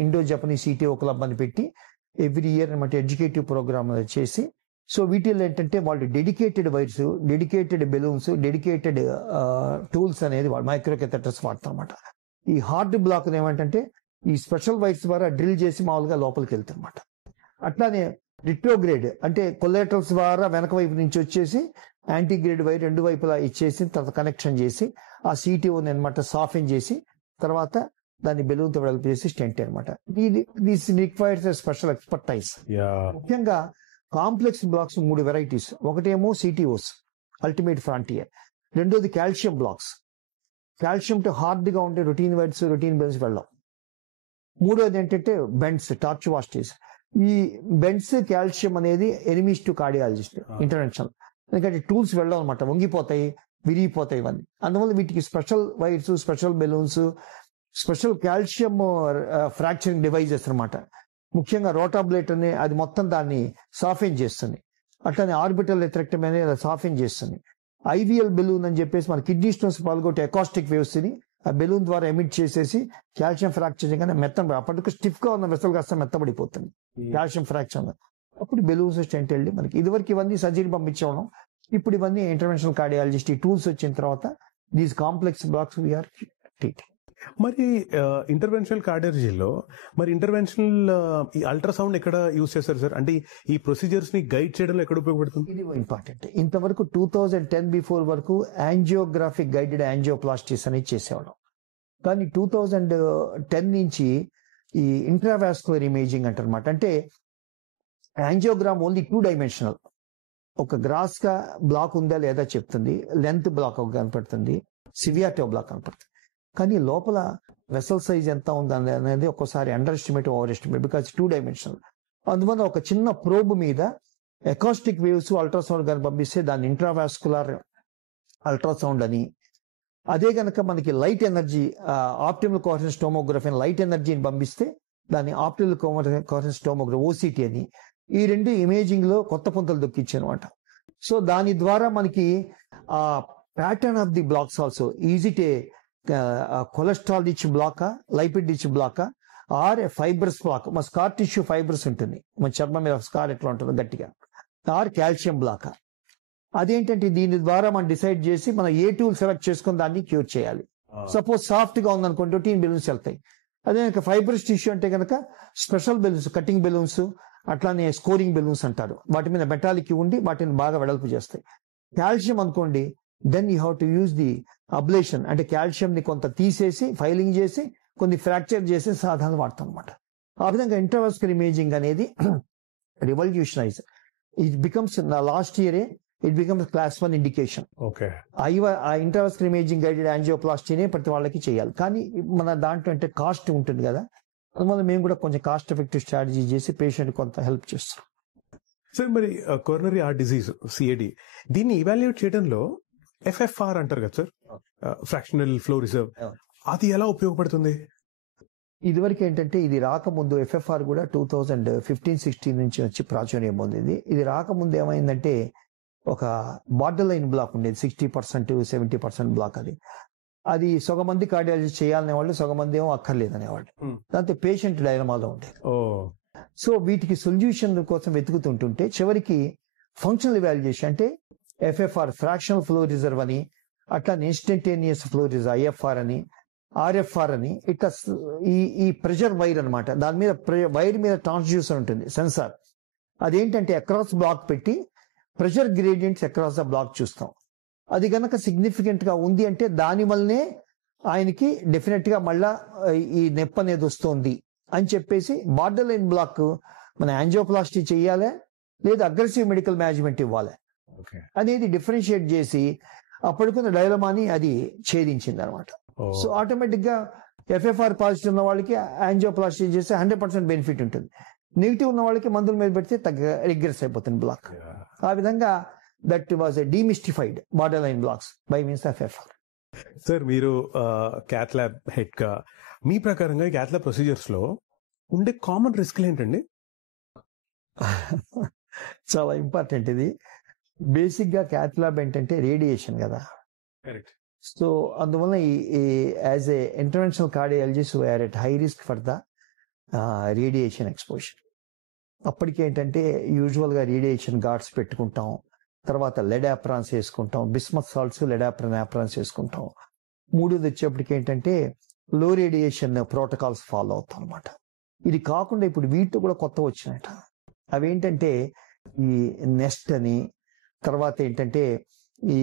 Indo Japanese CTO club అని పెట్టి ఎవ్రీ ఇయర్ అనమాట ఎడ్యుకేటివ్ ప్రోగ్రామ్ చేసి, సో వీటిల్లో ఏంటంటే వాళ్ళు dedicated wires, dedicated balloons, dedicated tools అనేది వాళ్ళు మైక్రోకెథెటర్స్ వాడతారు అనమాట. ఈ హార్డ్ బ్లాక్ ఏమంటే ఈ స్పెషల్ వైర్స్ ద్వారా డ్రిల్ చేసి మామూలుగా లోపలికి వెళ్తారు అనమాట. అట్లానే రిట్రోగ్రేడ్ అంటే కొలేటర్స్ ద్వారా వెనక వైపు నుంచి వచ్చేసి యాంటీగ్రేడ్ వైర్ 2 వైపులా ఇచ్చేసి తర్వాత కనెక్షన్ చేసి ఆ సిటిఓని అనమాట సాఫెన్ చేసి తర్వాత దాన్ని బెలూన్తో డెవలప్ చేసి స్టెంట్ అనమాట. This requires special expertise. ముఖ్యంగా కాంప్లెక్స్ బ్లాక్స్ 3 వెరైటీస్. ఒకటేమో సిటిఓస్ అల్టిమేట్ ఫ్రాంటియర్, రెండోది కాల్షియం బ్లాక్స్, కాల్షియం తో హార్డ్ గా ఉంటే రొటీన్ వైర్స్ రొటీన్ బెల్స్ వెళ్ళాం. మూడోది ఏంటంటే బెండ్స్ టార్చ్ వాస్టేజ్. ఈ బెండ్స్ కాల్షియం అనేది ఎనిమీస్ టు కార్డియాలజిస్ట్ ఇంటర్వెన్షన్, ఎందుకంటే టూల్స్ వెళ్ళాం అనమాట, వంగిపోతాయి విరిగిపోతాయి ఇవన్నీ. అందువల్ల వీటికి special wires, special balloons, special calcium fracturing devices అనమాట. ముఖ్యంగా రోటాబ్లేట్ అనే అది మొత్తం దాన్ని సాఫెన్ చేస్తుంది. అట్లానే ఆర్బిటల్ ఎథరెక్టమీ అనేది సాఫెన్ చేస్తుంది. ఐవిఎల్ బెలూన్ అని చెప్పేసి మన కిడ్నీ స్టోన్స్ పాల్గొట్టే అకాస్టిక్ వేవ్స్ ని ఆ బెలూన్ ద్వారా ఎమిట్ చేసేసి కాల్షియం ఫ్రాక్చరింగ్ అనే అప్పటికి స్టిఫ్ గా ఉన్న వెసల్ కాస్త మెత్తబడిపోతుంది కాల్షియం ఫ్రాక్చర్. అప్పుడు బెలూన్స్ స్టెంట్ వెళ్ళి మనకి ఇదివరకు ఇవన్నీ సర్జరీ పంపించడం, ఇప్పుడు ఇవన్నీ ఇంటర్వెన్షనల్ కార్డియాలజిస్ట్ ఈ టూల్స్ వచ్చిన తర్వాత these complex blocks we are treating. మరి ఇంటర్వెన్షనల్ కార్డియాలజీలో మరి ఇంటర్వెన్షనల్ అల్ట్రాసౌండ్ ఎక్కడ యూజ్ చేస్తారు సార్? అంటే ఈ ప్రొసీజర్స్ ని గైడ్ చేయడంలో ఎక్కడ ఉపయోగపడుతుంది? ఇది ఇంపార్టెంట్. ఇంతవరకు 2010 బిఫోర్ వరకు యాంజియోగ్రాఫిక్ గైడెడ్ యాంజియోప్లాస్టీస్ అనేది చేసేవాళ్ళం. కానీ 2010 నుంచి ఈ ఇంట్రావాస్కులర్ ఇమేజింగ్ అంటారన్నమాట. అంటే యాంజియోగ్రామ్ ఓన్లీ 2 dimensional, ఒక గ్రాస్ గా బ్లాక్ ఉందా లేదా చెప్తుంది, లెంత్ బ్లాక్ కనపడుతుంది, సివియాటో బ్లాక్ కనపడుతుంది. కానీ లోపల వెసల్ సైజ్ ఎంత ఉంది అనేది ఒక్కోసారి under estimate over estimate because 2 dimensional. అందువల్ల ఒక చిన్న ప్రోబ్ మీద ఎకాస్టిక్ వేవ్స్ అల్ట్రాసౌండ్ కానీ పంపిస్తే దాన్ని ఇంట్రావాస్కులర్ అల్ట్రాసౌండ్ అని, అదే కనుక మనకి light energy optimal coherence tomography అని లైట్ ఎనర్జీని పంపిస్తే దాన్ని ఆప్టిమల్ కోహరెన్స్ టోమోగ్రఫీ ఓసిటీ అని, ఈ రెండు ఇమేజింగ్ లో కొత్త పుంతలు దొక్కించనమాట. సో దాని ద్వారా మనకి ఆ pattern of the blocks also easily cholesterol rich బ్లాకా, లైపిడ్ రిచ్ బ్లాకా, ఆర్ ఫైబర్స్ బ్లాక్, మన స్కార్ టిష్యూ ఫైబర్స్ ఉంటుంది, మన చర్మం మీద స్కార్ ఎట్లా ఉంటుందో గట్టిగా, ఆర్ కాల్షియం బ్లాకా. అదేంటంటే దీని ద్వారా మనం డిసైడ్ చేసి మనం ఏ టూల్ సెలెక్ట్ చేసుకుని దాన్ని క్యూర్ చేయాలి. సపోజ్ సాఫ్ట్ గా ఉందనుకోండి టీన్ బెలూన్స్ వెళ్తాయి. అదే కనుక ఫైబర్స్ టిష్యూ అంటే కనుక స్పెషల్ బెలూన్స్, కటింగ్ బెలూన్స్, అట్లానే స్కోరింగ్ బెలూన్స్ అంటారు, వాటి మీద మెటాలిక్ ఉండి వాటిని బాగా వెడల్పు చేస్తాయి. కాల్షియం అనుకోండి, then you have to use the ablation, అంటే కాల్షియం ని కొంత తీసేసి ఫైలింగ్ చేసి కొన్ని ఫ్రాక్చర్ చేసి సాధారణ వాడతాం అనమాట. ఆ విధంగా ఇంట్రావాస్కులర్ ఇమేజింగ్ అనేది రివల్యూషనైజ్. ఇట్ బికమ్స్ లాస్ట్ ఇయరే it becomes class 1 indication. Okay, ఆ ఇంట్రావాస్కులర్ ఇమేజింగ్ గైడెడ్ యాంజియోప్లాస్టీనే ప్రతి వాళ్ళకి చేయాలి. కానీ మన దాంట్లో అంటే కాస్ట్ ఉంటుంది కదా, అందువల్ల మేము కూడా కొంచెం కాస్ట్ ఎఫెక్టివ్ స్ట్రాటజీ చేసి పేషెంట్ కొంత హెల్ప్ చేస్తాం. సార్ మరి కొరోనరీ హార్ట్ డిసీజ్ సిఏడి దీన్ని ఇవాల్యుయేట్ చేయడంలో ఎఫ్ఎఫ్ఆర్ అంటారు కదా సార్, ఫ్రాక్షనల్ ఫ్లో రిజర్వ్, అది ఎలా ఉపయోగపడుతుంది? ఇదివరకు ఏంటంటే ఇది రాకముందు ఎఫ్ఎఫ్ఆర్ కూడా 2015-16 నుంచి వచ్చి ప్రాచుర్యం పొందింది. ఇది రాకముందు ఏమైందంటే ఒక బార్డర్ లైన్ బ్లాక్ ఉండేది, 60%, 70% బ్లాక్. అది సగమంది కార్డియాలజీ చేయాలనే వాళ్ళు, సగమంది ఏమో అక్కర్లేదనేవాళ్ళు. దాంతో పేషెంట్ డైలమాలో ఉండేది. సో వీటికి సొల్యూషన్ కోసం వెతుకుతుంటుంటే చివరికి ఫంక్షనల్ ఇవాల్యుయేషన్ అంటే ఎఫ్ఎఫ్ఆర్ ఫ్రాక్షనల్ ఫ్లో రిజర్వ్ అని, అట్లా ఇన్స్టంటేనియస్ ఫ్లో రిజర్వ్ ఐఎఫ్ఆర్ అని, ఆర్ఎఫ్ఆర్ అని, ఇట్లా ఈ ప్రెషర్ వైర్ అనమాట, దాని మీద వైర్ మీద ట్రాన్స్డ్యూసర్ ఉంటుంది, సెన్సార్. అదేంటంటే అక్రాస్ బ్లాక్ పెట్టి pressure gradients across the block చూస్తాం. అది కనుక సిగ్నిఫికెంట్ గా ఉంది అంటే దాని వల్లనే ఆయనకి డెఫినెట్ గా మళ్ళా ఈ నొప్పి అనేది వస్తుంది అని చెప్పేసి బార్డర్ లైన్ బ్లాక్ మన యాంజియోప్లాస్టీ చేయాలి లేదా అగ్రెసివ్ మెడికల్ మేనేజ్మెంట్ ఇవ్వాలి అనేది డిఫరెన్షియేట్ చేసి అప్పటికున్న డైలమాని అది ఛేదించింది అనమాట. సో ఆటోమేటిక్ గా ఎఫ్ఎఫ్ఆర్ పాజిటివ్ ఉన్న వాళ్ళకి యాంజియోప్లాస్టీ చేస్తే 100% బెనిఫిట్ ఉంటుంది. నెగిటివ్ ఉన్న వాళ్ళకి మందుల మీద పెడితే రిగ్రెస్ అయిపోతుంది బ్లాక్. ఆ విధంగా that was demystified border line blocks by means of FFR. Sir మీరు క్యాత్ ల్యాబ్ హెడ్ గా మీ ప్రకారంగా క్యాత్ ల్యాబ్ ప్రొసీజర్స్ లో ఉండే కామన్ రిస్క్ ఏంటండి? చాలా ఇంపార్టెంట్ ఇది. బేసిక్ గా క్యాత్ ల్యాబ్ ఏంటంటే రేడియేషన్ కదా. సో అందువల్ల as a interventional cardiologist we are at high risk for the radiation exposure. అప్పటికేంటంటే యూజువల్ గా రేడియేషన్ గార్డ్స్ పెట్టుకుంటాం, తర్వాత లెడ్ ఆప్రాన్స్ వేసుకుంటాం, బిస్మత్ సాల్ట్స్ లెడ్ ఆప్రాన్స్ వేసుకుంటాం. మూడోది వచ్చేప్పటికి ఏంటంటే లో రేడియేషన్ ప్రోటోకాల్స్ ఫాలో అవుతాం అనమాట. ఇది కాకుండా ఇప్పుడు వీటితో కూడా కొత్త వచ్చినట. అవేంటంటే ఈ నెస్ట్ అని, తర్వాత ఏంటంటే ఈ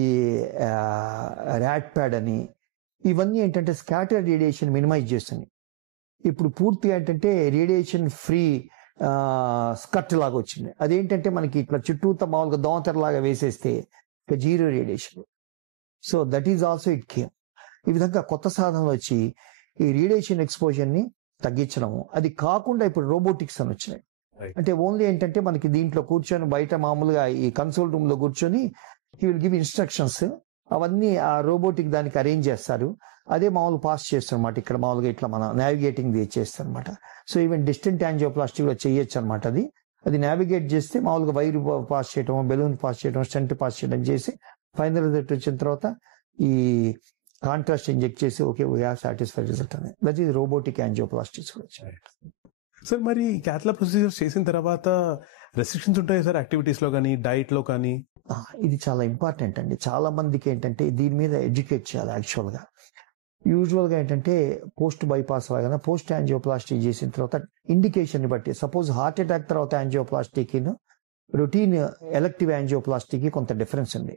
ర్యాట్ ప్యాడ్ అని, ఇవన్నీ ఏంటంటే స్కాటర్ రేడియేషన్ మినిమైజ్ చేస్తుంది. ఇప్పుడు పూర్తిగా ఏంటంటే రేడియేషన్ ఫ్రీ స్కర్ట్ లాగా వచ్చింది. అదేంటంటే మనకి ఇట్లా చుట్టూతో మామూలుగా దోమతెర లాగా వేసేస్తే ఇక zero radiation. So that is also it came. ఈ విధంగా కొత్త సాధనలు వచ్చి ఈ రేడియేషన్ ఎక్స్పోజర్ ని తగ్గించడము. అది కాకుండా ఇప్పుడు రోబోటిక్స్ అని వచ్చినాయి. అంటే ఓన్లీ ఏంటంటే మనకి దీంట్లో కూర్చొని బయట మామూలుగా ఈ కన్సోల్ రూమ్ లో కూర్చొని హీ విల్ గివ్ ఇన్స్ట్రక్షన్స్, అవన్నీ ఆ రోబోటిక్ దానికి అరేంజ్ చేస్తారు. అదే మామూలు పాస్ చేస్తారు అనమాట. ఇక్కడ మామూలుగా ఇట్లా మన నావిగేటింగ్ చేస్తారు అనమాట. సో ఈవెన్ డిస్టెంట్ యాంజియోప్లాస్టిక్ లో చేయొచ్చు అనమాట. అది నావిగేట్ చేస్తే మామూలుగా వైర్ పాస్ చేయడం, బెలూన్ పాస్ చేయడం, స్టెంట్ పాస్ చేయడం చేసి ఫైనల్ రిజల్ట్ వచ్చిన తర్వాత ఈ కాంట్రాస్ట్ ఇంజెక్ట్ చేసి okay we have satisfied result అనేది. That is robotic angioplastics. Sir మరి క్యాత్ ల్యాబ్ ప్రొసీజర్స్ చేసిన తర్వాత రెస్ట్రిక్షన్స్ ఉంటాయి సార్ యాక్టివిటీస్ లో కానీ డైట్ లో కానీ? ఇది చాలా ఇంపార్టెంట్ అండి. చాలా మందికి ఏంటంటే దీని మీద ఎడ్యుకేట్ చేయాలి. యాక్చువల్ గా యూజువల్ గా ఏంటంటే పోస్ట్ బైపాస్ లాగా పోస్ట్ యాంజియోప్లాస్టిక్ చేసిన తర్వాత ఇండికేషన్ ని బట్టి, సపోజ్ హార్ట్ అటాక్ తర్వాత యాంజియోప్లాస్టిక్ రొటీన్ ఎలక్టివ్ యాంజియోప్లాస్టిక్ కొంత డిఫరెన్స్ ఉంది.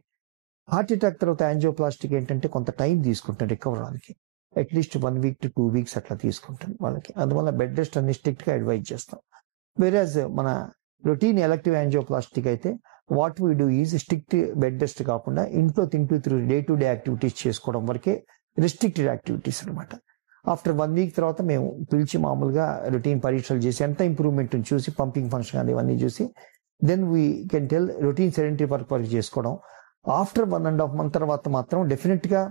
హార్ట్ అటాక్ తర్వాత యాంజియోప్లాస్టిక్ ఏంటంటే కొంత టైం తీసుకుంటుంది రికవర్ అవడానికి, అట్లీస్ట్ 1 week to 2 weeks అట్లా తీసుకుంటుంది వాళ్ళకి. అందువల్ల బెడ్ రెస్ట్ అన్ని స్ట్రిక్ట్ గా అడ్వైజ్ చేస్తాం. వేరేజ్ మన రొటీన్ ఎలక్టివ్ యాంజియోప్లాస్టిక్ అయితే what we do is strict bed rest కాకుండా ఇంట్లో తింటూ డే టు డే యాక్టివిటీస్ చేసుకోవడం వరకే రిస్ట్రిక్టెడ్ యాక్టివిటీస్ అనమాట. ఆఫ్టర్ 1 వీక్ తర్వాత మేము పిలిచి మామూలుగా రొటీన్ పరీక్షలు చేసి ఎంత ఇంప్రూవ్మెంట్ చూసి పంపింగ్ ఫంక్షన్ కానీ ఇవన్నీ చూసి then we can tell routine sedentary work పరీక్ష చేసుకోవడం. ఆఫ్టర్ 1.5 month తర్వాత మాత్రం డెఫినెట్గా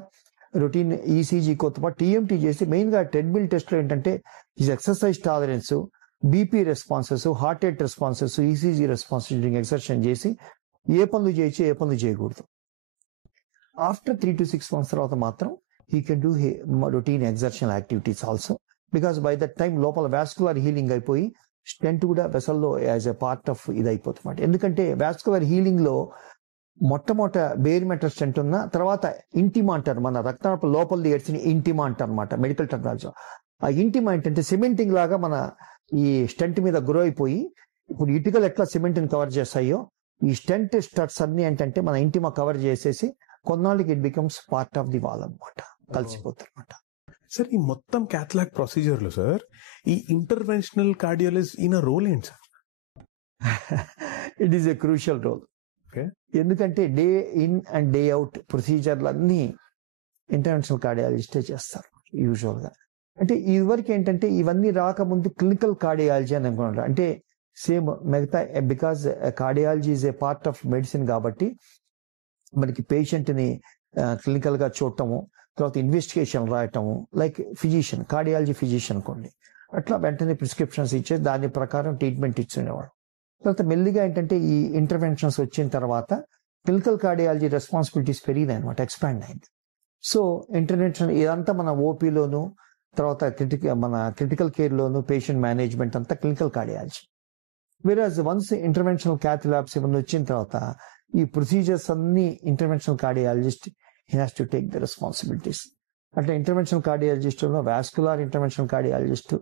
రొటీన్ ఈసీజీతో పాటు టీఎంటీ చేసి మెయిన్గా ట్రెడ్మిల్ టెస్ట్లో ఏంటంటే ఈ exercise tolerance, BP responses, heart rate responses, ECG responses during exercise చేసి ఏ పనులు చేయొచ్చు ఏ పనులు చేయకూడదు. ఆఫ్టర్ 3 to 6 months తర్వాత మాత్రం he can do routine exertional activities also, because by that time లోపల వాస్కులర్ హీలింగ్ అయిపోయి స్టెంట్ కూడా వెసల్లో యాజ్ ఎ పార్ట్ ఆఫ్ ఇది అయిపోతుంది. ఎందుకంటే వాస్కులర్ హీలింగ్ లో మొట్టమొదట బేర్ మెటల్ స్టెంట్ ఉన్న తర్వాత ఇంటిమా అంటారు, మన రక్తనాళ లోపల ఏడ్చిన ఇంటిమా అంటారు అనమాట మెడికల్ టెక్నాలజీ. ఆ ఇంటిమా ఏంటంటే సిమెంటింగ్ లాగా మన ఈ స్టెంట్ మీద గ్రో అయిపోయి ఇప్పుడు ఇటుకలు ఎట్లా సిమెంట్ ని కవర్ చేస్తాయో ఈ స్టెంట్ స్టడ్స్ అన్ని ఏంటంటే మన ఇంటిమా కవర్ చేసేసి కొన్నాళ్ళకి it becomes part of the wall అనమాట, కలిసిపోతుంది అనమాట. సార్ ఈ మొత్తం క్యాథ్లాక్ ప్రొసీజర్ లో సార్ ఈ ఇంటర్వెన్షనల్ కార్డియాలజిస్ట్ ఈయన రోల్ ఏంటి sir? It is a crucial role. ఎందుకంటే day in and day out ప్రొసీజర్లు అన్ని ఇంటర్వెన్షనల్ కార్డియాలజిస్టే చేస్తారు యూజువల్ గా. అంటే ఇదివరకు ఏంటంటే ఇవన్నీ రాకముందు క్లినికల్ కార్డియాలజీ అని అనుకుంటారు. అంటే సేమ్ మిగతా because cardiology is a part of medicine కాబట్టి మనకి పేషెంట్ని క్లినికల్గా చూడటము, తర్వాత ఇన్వెస్టిగేషన్ రాయటము, లైక్ ఫిజిషియన్ కార్డియాలజీ ఫిజిషియన్ అనుకోండి, అట్లా వెంటనే ప్రిస్క్రిప్షన్స్ ఇచ్చే దాని ప్రకారం ట్రీట్మెంట్ ఇచ్చుకునేవాడు. తర్వాత మెల్లిగా ఏంటంటే ఈ ఇంటర్వెన్షన్స్ వచ్చిన తర్వాత క్లినికల్ కార్డియాలజీ రెస్పాన్సిబిలిటీస్ పెరిగినాయి అనమాట, ఎక్స్పాండ్ అయింది. సో ఇంటర్వెన్షన్ ఇదంతా మన ఓపీలోను తర్వాత మన క్రిటికల్ కేర్లోను పేషెంట్ మేనేజ్మెంట్ అంతా clinical cardiology. Whereas once interventional cath labs ఇవన్నీ వచ్చిన తర్వాత ఈ ప్రొసీజర్స్ అన్ని interventional cardiologist he has to take the responsibilities. అట్లా interventional cardiologist vascular interventional cardiologist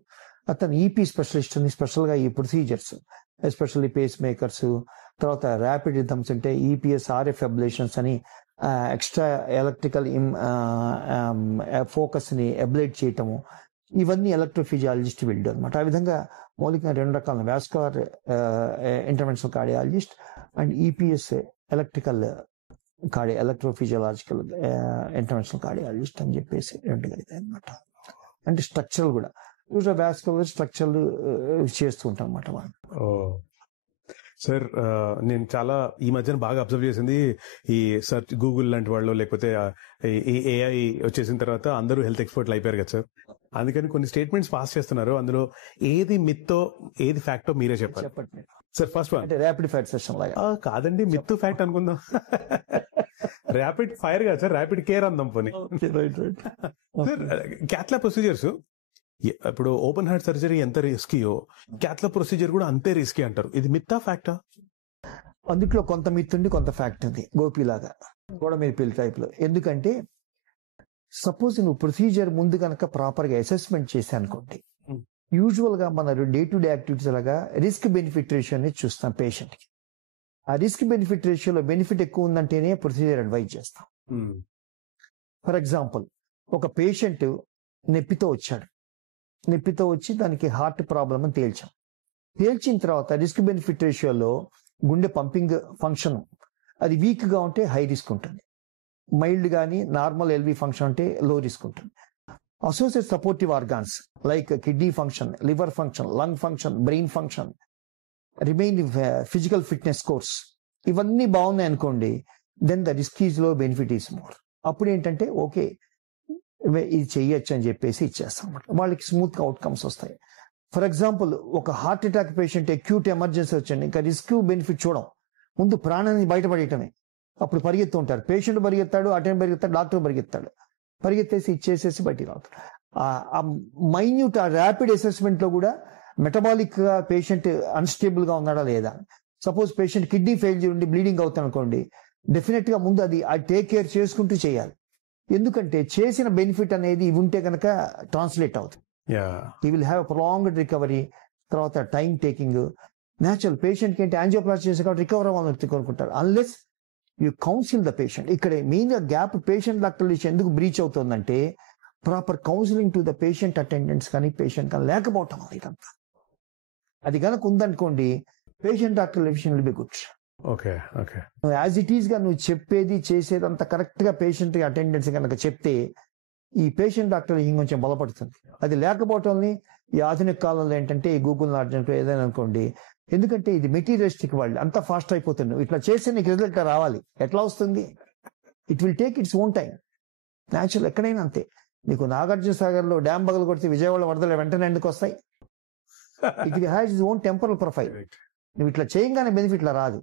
అతను ఈపీ స్పెషలిస్ట్ అని స్పెషల్గా ఈ ప్రొసీజర్స్ ఎస్పెషల్లీ పేస్ మేకర్స్, తర్వాత ర్యాపిడ్ రిథమ్స్ అంటే ఈపీఎస్ ఆర్ఎఫ్ అబ్లేషన్స్ అని ఎక్స్ట్రా ఎలక్ట్రికల్ ఫోకస్ ని అబ్లేట్ చేయటము, ఇవన్నీ ఎలక్ట్రోఫిజియాలజిస్ట్ వీళ్ళు అనమాట. ఆ విధంగా మౌలికంగా 2 రకాల vascular interventional cardiologist and EPS electrophysiological interventional cardiologist అని చెప్పేసి 2 కలిగాయి అనమాట. అంటే స్ట్రక్చరల్ కూడా యూజువల్ వాస్కులర్ స్ట్రక్చరల్ చేస్తూ ఉంటాం అనమాట వాళ్ళు. సార్ నేను చాలా ఈ మధ్యన బాగా అబ్జర్వ్ చేసింది ఈ సర్చ్ గూగుల్ లాంటి వాళ్ళు లేకపోతే ఈ ఏఐ వచ్చేసిన తర్వాత అందరూ హెల్త్ ఎక్స్పర్ట్లు అయిపోయారు కదా సార్. అందుకని కొన్ని స్టేట్మెంట్స్ పాస్ చేస్తున్నారు, అందులో ఏది మిత్తో ఏది ఫ్యాక్టో మీరే చెప్పాలి. చెప్పండి సార్ ఫస్ట్ వన్ అంటే ర్యాపిడ్ ఫైర్ సెషన్ లాగా కాదండి, మిత్ ఫ్యాక్ట్ అనుకుందాం. ర్యాపిడ్ ఫైర్ కాదు సార్, ర్యాపిడ్ కేర్ అందాం పోనీ. సార్ క్యాథ్లా ప్రొసీజర్స్ ఇప్పుడు ఓపెన్ హార్ట్ సర్జరీ ఎంత రిస్కీయో క్యాథ్లా ప్రొసీజర్ కూడా అంతే రిస్కీ అంటారు. ఇది మిత్తా ఫ్యాక్టా? అందుట్లో కొంత మిత్ ఉంది కొంత ఫ్యాక్ట్ ఉంది, గోపిలాగా కూడా మీరు పిల్ టైప్ లో. ఎందుకంటే సపోజ్ నువ్వు ప్రొసీజర్ ముందు కనుక ప్రాపర్ గా అసెస్మెంట్ చేశా అనుకోండి, యూజువల్ గా మన డే టు డే యాక్టివిటీస్ లాగా రిస్క్ బెనిఫిట్ రేషియో అనేది చూస్తాం పేషెంట్ కి. ఆ రిస్క్ బెనిఫిట్ రేషియోలో బెనిఫిట్ ఎక్కువ ఉందంటేనే ప్రొసీజర్ అడ్వైజ్ చేస్తాం. ఫర్ ఎగ్జాంపుల్ ఒక పేషెంట్ నొప్పితో వచ్చి దానికి హార్ట్ ప్రాబ్లం అని తేల్చిన తర్వాత రిస్క్ బెనిఫిట్ రేషియోలో గుండె పంపింగ్ ఫంక్షన్ అది వీక్ గా ఉంటే హై రిస్క్ ఉంటుంది, మైల్డ్ గానీ నార్మల్ ఎల్వి ఫంక్షన్ అంటే లో రిస్క్ ఉంటుంది. Associate supportive organs like kidney function, liver function, lung function, brain function, remain physical fitness scores ఇవన్నీ బాగున్నాయి అనుకోండి, then the risk is low, benefit is more. అప్పుడు ఏంటంటే okay ఇది చెయ్యొచ్చు అని చెప్పేసి ఇచ్చేస్తాం, వాళ్ళకి స్మూత్ గా అవుట్కమ్స్ వస్తాయి. ఫర్ ఎగ్జాంపుల్ ఒక heart attack patient acute emergency వచ్చింది, ఇంకా రిస్క్ బెనిఫిట్ చూడం, ముందు ప్రాణాన్ని బయటపడేయటమే. అప్పుడు పరిగెత్తు ఉంటారు, పేషెంట్ పరిగెత్తాడు, అటెండ్ పరిగెత్తాడు, డాక్టర్ పరిగెత్తాడు, పరిగెత్తేసి ఇచ్చేసేసి బయటికి రావుతాడు. ఆ మైన్యూట్ ఆ ర్యాపిడ్ అసెస్మెంట్ లో కూడా మెటబాలిక్ గా పేషెంట్ అన్స్టేబుల్ గా ఉన్నాడా లేదా. సపోజ్ పేషెంట్ కిడ్నీ ఫెయిల్యూర్ ఉండి బ్లీడింగ్ అవుతాను అనుకోండి, డెఫినెట్ గా ముందు అది టేక్ కేర్ చేసుకుంటూ చేయాలి. ఎందుకంటే చేసిన బెనిఫిట్ అనేది ఇవి ఉంటే కనుక ట్రాన్స్లేట్ అవుతుంది. ఈ విల్ హ్యావ్ ప్రొలాంగ్డ్ రికవరీ. తర్వాత టైం టేకింగ్ న్యాచురల్ పేషెంట్ కి ఏంటి యాంజియోప్లాస్టీ చేసి కాబట్టి రికవర్ అవ్వాలని కోరుకుంటారు. Unless you council the patient. ఇక్కడ మెయిన్ గా గ్యాప్ పేషెంట్ డాక్టర్ ఎందుకు బ్రీచ్ అవుతుందంటే proper counselling to the patient attendants కానీ పేషెంట్ కానీ లేకపోవటం ఇదంతా. అది కనుక ఉందనుకోండి patient doctor relation will be good. Okay okay as it is గా నువ్వు చెప్పేది చేసేది అంత కరెక్ట్ గా పేషెంట్ అటెండెన్స్ కనుక చెప్తే ఈ పేషెంట్ డాక్టర్ ఇంకొంచెం బలపడుతుంది. అది లేకపోవటం ఈ ఆధునిక కాలంలో ఏంటంటే ఈ గూగుల్ నాట్ ఏదైనా అనుకోండి, ఎందుకంటే ఇది మెటీరియలిస్టిక్ వాళ్ళు అంత ఫాస్ట్ అయిపోతున్నావు. ఇట్లా చేస్తే నీకు రిజల్ట్ రావాలి, ఎట్లా వస్తుంది? It will take its own time. Natural ఎక్కడైనా అంతే. నీకు నాగార్జున సాగర్ లో డ్యామ్ బగలు కొడితే విజయవాడ వరదలు వెంటనే ఎందుకు వస్తాయి? It has its own temporal profile. నువ్వు ఇట్లా చేయంగానే బెనిఫిట్ లా రాదు.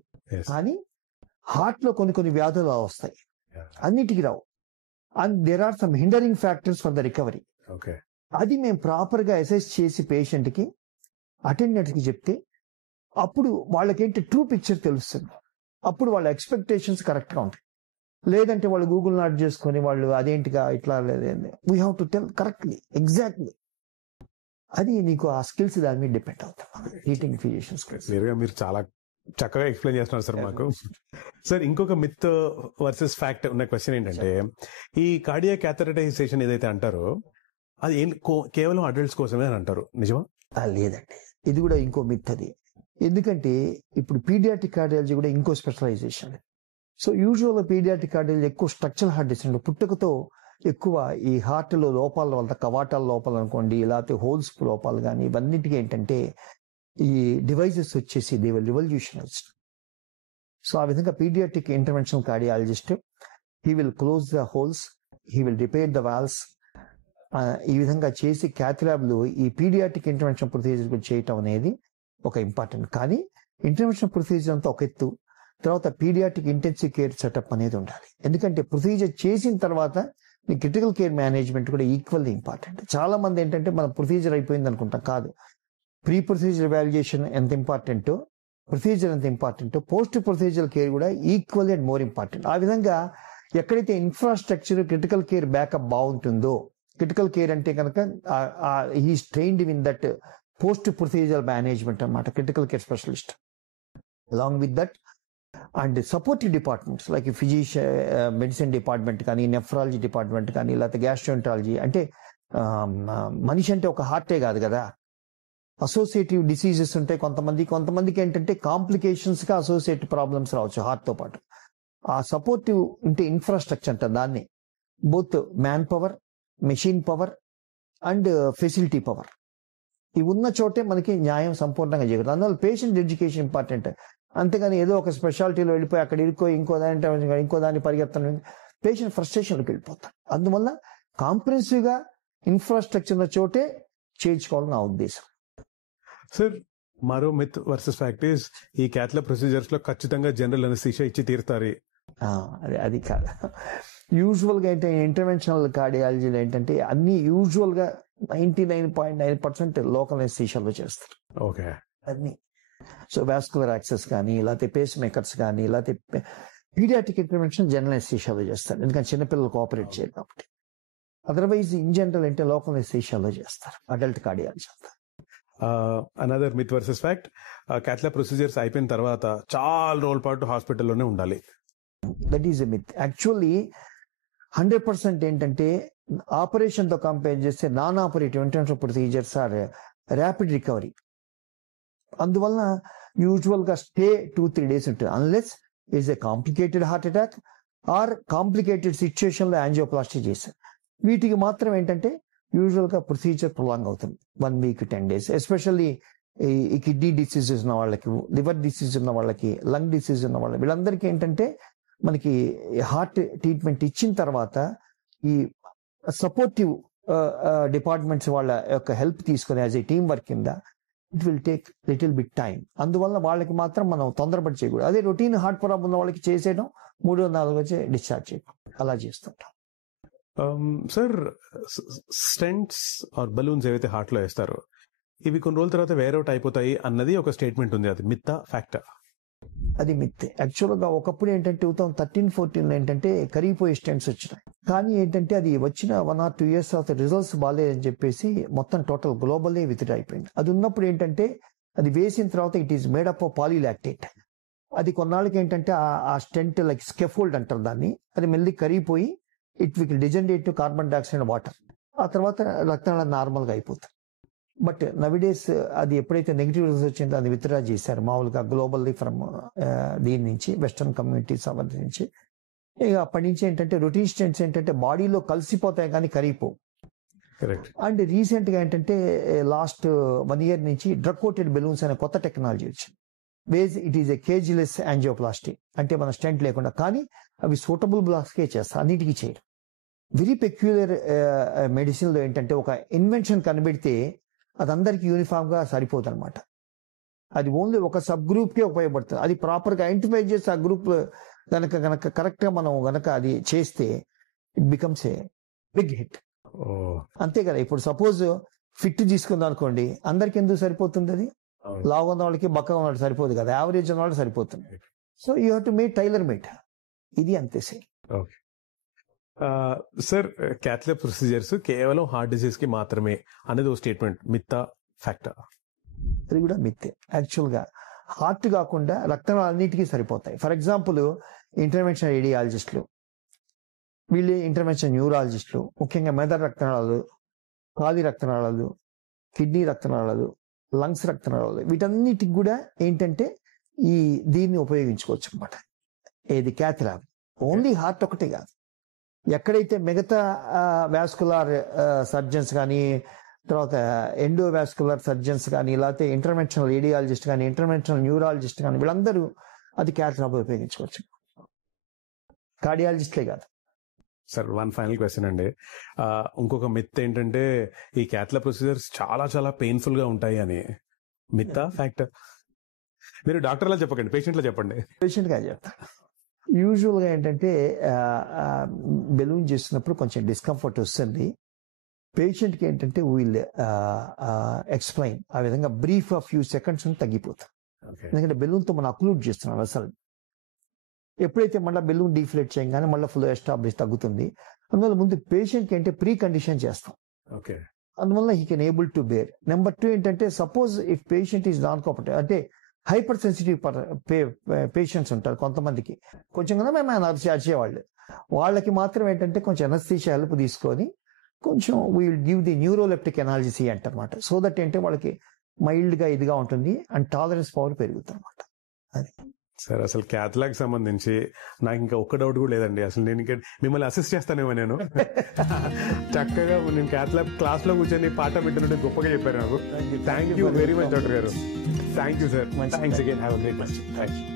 కానీ హార్ట్ లో కొన్ని వ్యాధులు వస్తాయి, అన్నిటికీ రావు. And there are some hindering factors for the recovery. అది మేము ప్రాపర్ గా అసెస్ చేసి పేషెంట్ కి అటెండెంట్ కి చెప్తే అప్పుడు వాళ్ళకేంటి ట్రూ పిక్చర్ తెలుస్తుంది. అప్పుడు వాళ్ళ ఎక్స్పెక్టేషన్స్ కరెక్ట్ గా ఉంటాయి. లేదంటే వాళ్ళు గూగుల్ నాట్ చేసుకొని వాళ్ళు అదేంటిగా ఇట్లా లేదండి, we have to tell correctly exactly. అది నీకు ఆ స్కిల్స్ దాని మీద డిపెండ్ అవుతాయి. టీచింగ్ ఫిజిషియన్స్ మీరు చాలా చక్కగా ఎక్స్ప్లెయిన్ చేస్తున్నారు సార్ మాకు. సార్ ఇంకొక మిత్ వర్సెస్ ఫ్యాక్ట్ ఉన్న క్వశ్చన్ ఏంటంటే, ఈ కార్డియాక్ క్యాథరెటైజేషన్ ఏదైతే అంటారో అది కేవలం అడల్ట్స్ కోసమే అని అంటారు, నిజమా? లేదండి, ఇది కూడా ఇంకో మిత్. అది ఎందుకంటే ఇప్పుడు పీడియాట్రిక్ కార్డియాలజీ కూడా ఇంకో specialization. So usual pediatric cardiology ఎక్కువ స్ట్రక్చరల్ హార్ట్ డిసీజ్, పుట్టుకతో ఎక్కువ ఈ హార్ట్ లో లోపాల వల్ల, కవాటాల లోపాలు అనుకోండి, లేకపోతే హోల్స్ లోపాలు కానీ, ఇవన్నిటికీ ఏంటంటే ఈ డివైజెస్ వచ్చేసి దే విల్ రివల్యూషనైజ్డ్. సో ఆ విధంగా pediatric interventional cardiologist he will close the holes, he will repair the walls. ఈ విధంగా చేసి క్యాత్ ల్యాబ్లు ఈ పీడియాట్రిక్ ఇంటర్వెన్షన్ ప్రొసీజర్ చేయటం అనేది ఒక ఇంపార్టెంట్. కానీ ఇంటర్వెన్షన్ ప్రొసీజర్ అంతా ఒక ఎత్తు, తర్వాత పీడియాట్రిక్ ఇంటెన్సివ్ కేర్ సెటప్ అనేది ఉండాలి. ఎందుకంటే ప్రొసీజర్ చేసిన తర్వాత నీ క్రిటికల్ కేర్ మేనేజ్మెంట్ కూడా ఈక్వల్లీ ఇంపార్టెంట్. చాలా మంది ఏంటంటే మన ప్రొసీజర్ అయిపోయింది అనుకుంటాం, కాదు. ప్రీ ప్రొసీజర్ ఎవాల్యుయేషన్ ఎంత ఇంపార్టెంటో, ప్రొసీజర్ ఎంత ఇంపార్టెంటో, పోస్ట్ ప్రొసీజర్ కేర్ కూడా ఈక్వల్లీ అండ్ మోర్ ఇంపార్టెంట్. ఆ విధంగా ఎక్కడైతే ఇన్ఫ్రాస్ట్రక్చర్ క్రిటికల్ కేర్ బ్యాకప్ బాగుంటుందో, క్రిటికల్ కేర్ అంటే కనుక he's trained in that post procedure management అన్నమాట, critical care specialist. Along with that and supportive departments like physician medicine department కానీ, nephrology department కానీ, లేకపోతే గ్యాస్ట్రోఎంట్రాలజీ. అంటే మనిషి అంటే ఒక హార్టే కాదు కదా, అసోసియేటివ్ డిసీజెస్ ఉంటాయి కొంతమందికి ఏంటంటే కాంప్లికేషన్స్ గా అసోసియేటివ్ ప్రాబ్లమ్స్ రావచ్చు హార్ట్ తో పాటు. ఆ సపోర్టివ్ అంటే ఇన్ఫ్రాస్ట్రక్చర్ అంటారు దాన్ని, both man power, machine power and facility power. ఇవి ఉన్న చోటే మనకి న్యాయం సంపూర్ణంగా జరుగుతుంది. అందువల్ల పేషెంట్ ఎడ్యుకేషన్ ఇంపార్టెంట్. అంతేగాని ఏదో ఒక స్పెషాలిటీలో వెళ్ళిపోయి అక్కడ ఇంకో దాన్ని పరిగెత్తడం, పేషెంట్ ఫ్రస్ట్రేషన్లోకి వెళ్ళిపోతారు. అందువల్ల కాంప్రహెన్సివ్ గా ఇన్ఫ్రాస్ట్రక్చర్ ఉన్న చోటే చేయించుకోవాలని నా ఉద్దేశం. సార్ మరో మిత్ వర్సెస్ ఫ్యాక్ట్ ఇస్, ఈ క్యాత్ ల్యాబ్ ప్రొసీజర్స్ లో ఖచ్చితంగా జనరల్ అనస్థీషియా ఇచ్చి తీరుతారు. అది కాదు. యూజువల్ గా ఏంటంటే ఇంటర్వెన్షనల్ కార్డియాలజీలో ఏంటంటే అన్ని యూజువల్ గా 99.9% లోకల్ అనస్థీషియాలో చేస్తారు. ఓకే, అన్ని. సో వాస్కులర్ యాక్సెస్ కానీ, లేకపోతే పేస్ మేకర్స్ కానీ, లేకపోతే పీడియాట్రిక్ ఇంటర్వెన్షన్ జనరల్ అనస్థీషియాలో చేస్తారు, ఎందుకంటే చిన్నపిల్లలు కోఆపరేట్ చేయరు కాబట్టి. అదర్వైజ్ ఇన్ జనరల్ అంటే లోకల్ అనస్థీషియాలో చేస్తారు అడల్ట్ కార్డియాలజీ అంతా. Another myth versus fact, cath lab procedures అయిపోయిన తర్వాత చాలా రోజుల పాటు హాస్పిటల్లోనే ఉండాలి. That is a myth. Actually 100% ఏంటంటే ఆపరేషన్ తో కంపేర్ చేస్తే non operative intervention procedures are rapid recovery. అందువల్ల యూజువల్ గా స్టే 2-3 days ఉంటుంది, unless is a complicated heart attack or complicated situation లో యాంజియోప్లాస్టీ చేశారు. వీటికి మాత్రం ఏంటంటే యూజువల్ గా ప్రొసీజర్ ప్రొలాంగ్ అవుతుంది 1 week 10 days. ఎస్పెషల్లీ ఈ కిడ్నీ డిసీజెస్ ఉన్న వాళ్ళకి, లివర్ డిసీజ్ ఉన్న వాళ్ళకి, లంగ్ డిసీజ్ ఉన్న వాళ్ళకి, వీళ్ళందరికీ ఏంటంటే మనకి హార్ట్ ట్రీట్మెంట్ ఇచ్చిన తర్వాత ఈ సపోర్టివ్ డిపార్ట్మెంట్స్ వాళ్ళ యొక్క హెల్ప్ తీసుకుని యాజ్ ఏ టీమ్ వర్క్ కింద it will take little bit time. అందువల్ల వాళ్ళకి మాత్రం మనం తొందరపడి చేయకూడదు. అదే రొటీన్ హార్ట్ ప్రాబ్లం ఉన్న వాళ్ళకి చేసేయడం, 3-4 వచ్చి డిశ్చార్జ్ చేయడం, అలా చేస్తుంటాం. సార్ స్టెంట్స్ ఆర్ బలూన్స్ ఏవైతే హార్ట్ లో వేస్తారో ఇవి కొన్ని రోజుల తర్వాత వేరౌట్ అయిపోతాయి అన్నది ఒక స్టేట్మెంట్ ఉంది, అది మిత్తా ఫ్యాక్టా? అది మిత్తే. యాక్చువల్ గా ఒకప్పుడు ఏంటంటే 2013-14 ఏంటంటే కరిగిపోయే స్టెంట్స్ వచ్చినాయి. కానీ ఏంటంటే అది వచ్చిన 1 or 2 years తర్వాత రిజల్ట్స్ బాగాలేదని చెప్పేసి మొత్తం టోటల్ గ్లోబల్లీ విత్డ్రా అయిపోయింది. అది ఉన్నప్పుడు ఏంటంటే అది వేసిన తర్వాత ఇట్ ఈస్ మేడప్ ఆఫ్ పాలీలాక్టేట్. అది కొన్నాళ్ళకి ఏంటంటే ఆ స్టెంట్ లైక్ స్కెఫోల్డ్ అంటారు దాన్ని, అది మెల్లి కరిగిపోయి it will degenerate to carbon dioxide water. ఆ తర్వాత రక్తనాళం నార్మల్ గా అయిపోతుంది. బట్ నవిడేస్ అది ఎప్పుడైతే నెగిటివ్ రిజల్ట్స్ వచ్చిందో అది విత్డ్రా చేశారు మామూలుగా గ్లోబల్లీ ఫ్రమ్ దీని నుంచి, వెస్టర్న్ కమ్యూనిటీస్ అవన్నీ నుంచి. ఇక అప్పటి నుంచి ఏంటంటే రొటీన్ స్టెంట్స్ ఏంటంటే బాడీలో కలిసిపోతాయి కానీ కరిగిపోవు. కరెక్ట్. అండ్ రీసెంట్ గా ఏంటంటే లాస్ట్ 1 year నుంచి డ్రగ్ కోటెడ్ బెలూన్స్ అనే కొత్త టెక్నాలజీ వచ్చింది. ఇట్ ఈస్ ఎ కేజ్లెస్ యాంజియోప్లాస్టీ, అంటే మన స్టెంట్ లేకుండా, కానీ అవి సూటబుల్ బ్లాక్స్కే చేస్తారు, అన్నిటికీ చేయరు. వెరీ పెక్యులర్ మెడిసిన్లో ఏంటంటే ఒక ఇన్వెన్షన్ కనిపెడితే అది అందరికి యూనిఫామ్ గా సరిపోదు అనమాట. అది ఓన్లీ ఒక సబ్ గ్రూప్ కే ఉపయోగపడుతుంది. అది ప్రాపర్ గా ఐడెంటిఫై చేసి ఆ గ్రూప్ గనక కరెక్ట్ గా మనం గనక అది చేస్తే it becomes a big hit. అంతే కదా. ఇప్పుడు సపోజ్ ఫిట్ తీసుకుందాం అనుకోండి, అందరికి ఎందుకు సరిపోతుంది? అది లావు ఉన్న వాళ్ళకి బక్కగా ఉన్న వాళ్ళకి సరిపోదు కదా, యావరేజ్ ఉన్న వాళ్ళకి సరిపోతుంది. So you have to make tailor made. ఇది అంతే same. Okay sir, cath lab procedures కేవలం హార్ట్ డిసీజ్ కి మాత్రమే అనేది ఒక స్టేట్మెంట్, మిత్తా ఫ్యాక్టా? అది కూడా మిత్తే. యాక్చువల్ గా హార్ట్ కాకుండా రక్తనాళాలు అన్నిటికీ సరిపోతాయి. ఫర్ ఎగ్జాంపుల్ ఇంటర్వెన్షన్ రేడియాలజిస్టులు, వీళ్ళు ఇంటర్వెన్షన్ న్యూరాలజిస్టులు, ముఖ్యంగా మెదడు రక్తనాళాలు, కాలి రక్తనాళాలు, కిడ్నీ రక్తనాళాలు, లంగ్స్ రక్తనాళాలు, వీటన్నిటికి కూడా ఏంటంటే దీన్ని ఉపయోగించుకోవచ్చు అనమాట. ఏది క్యాథ్లాబ్. ఓన్లీ హార్ట్ ఒకటే కాదు, ఎక్కడైతే మిగతా వాస్కులర్ సర్జన్స్ కానీ, తర్వాత ఎండోవాస్కులర్ సర్జన్స్ కానీ, లేకపోతే ఇంటర్వెన్షనల్ రేడియాలజిస్ట్ కానీ, ఇంటర్వెన్షనల్ న్యూరాలజిస్ట్ కానీ, వీళ్ళందరూ అది క్యాథ్లాబ్ ఉపయోగించుకోవచ్చు, కార్డియాలజిస్ట్లే కాదు. సార్, వన్ ఫైనల్ క్వశ్చన్ అండి. ఇంకొక మిత్ ఏంటంటే ఈ క్యాథ్లాబ్ ప్రొసీజర్స్ చాలా చాలా పెయిన్ఫుల్ గా ఉంటాయి అని. మిత్తా ఫ్యాక్టర్? మీరు డాక్టర్లా చెప్పకండి, పేషెంట్లా చెప్పండి. పేషెంట్ గా చెప్తాను. యూజువల్ గా ఏంటంటే బెలూన్ చేస్తున్నప్పుడు కొంచెం డిస్కంఫర్ట్ వస్తుంది. పేషెంట్ కి ఏంటంటే వీల్ ఎక్స్ప్లెయిన్, ఆ విధంగా బ్రీఫ్ ఆఫ్ ఫ్యూ సెకండ్స్ తగ్గిపోతాం. ఎందుకంటే బెలూన్ తో మనం అక్లూడ్ చేస్తున్నాం. అసలు ఎప్పుడైతే మళ్ళీ బెలూన్ డీఫ్లేట్ చేయగానే మళ్ళీ ఫుల్ ఎస్టాబ్లిష్ తగ్గుతుంది. అందువల్ల ముందు పేషెంట్ కి అంటే ప్రీ కండిషన్ చేస్తాం. అందువల్ల he can able to bear. Number 2 ఏంటంటే suppose if patient is non competent, అంటే హైపర్ సెన్సిటివ్ పేషెంట్స్ ఉంటారు కొంతమందికి, కొంచెం కదా మేము అరిచేవాళ్ళు, వాళ్ళకి మాత్రం ఏంటంటే కొంచెం ఎనస్థీషియా హెల్ప్ తీసుకొని కొంచెం we'll give the neuroleptic analgesia అంటారన్నమాట. సో దట్ అంటే వాళ్ళకి మైల్డ్ గా ఇదిగా ఉంటుంది అండ్ టాలరెన్స్ పవర్ పెరుగుతుంది అనమాట. అది సార్, అసలు క్యాథ్లాబ్ సంబంధించి నాకు ఇంకా ఒక్క డౌట్ కూడా లేదండి. అసలు నేను ఇంకా మిమ్మల్ని అసిస్ట్ చేస్తానేమో. నేను చక్కగా నేను క్యాథ్లాబ్ క్లాస్ లో కూర్చొని పాట పెట్టినట్టు గొప్పగా చెప్పారు నాకు. Thank you very much doctor గారు. Thank you sir. Thanks again. Have a great day. Thank you.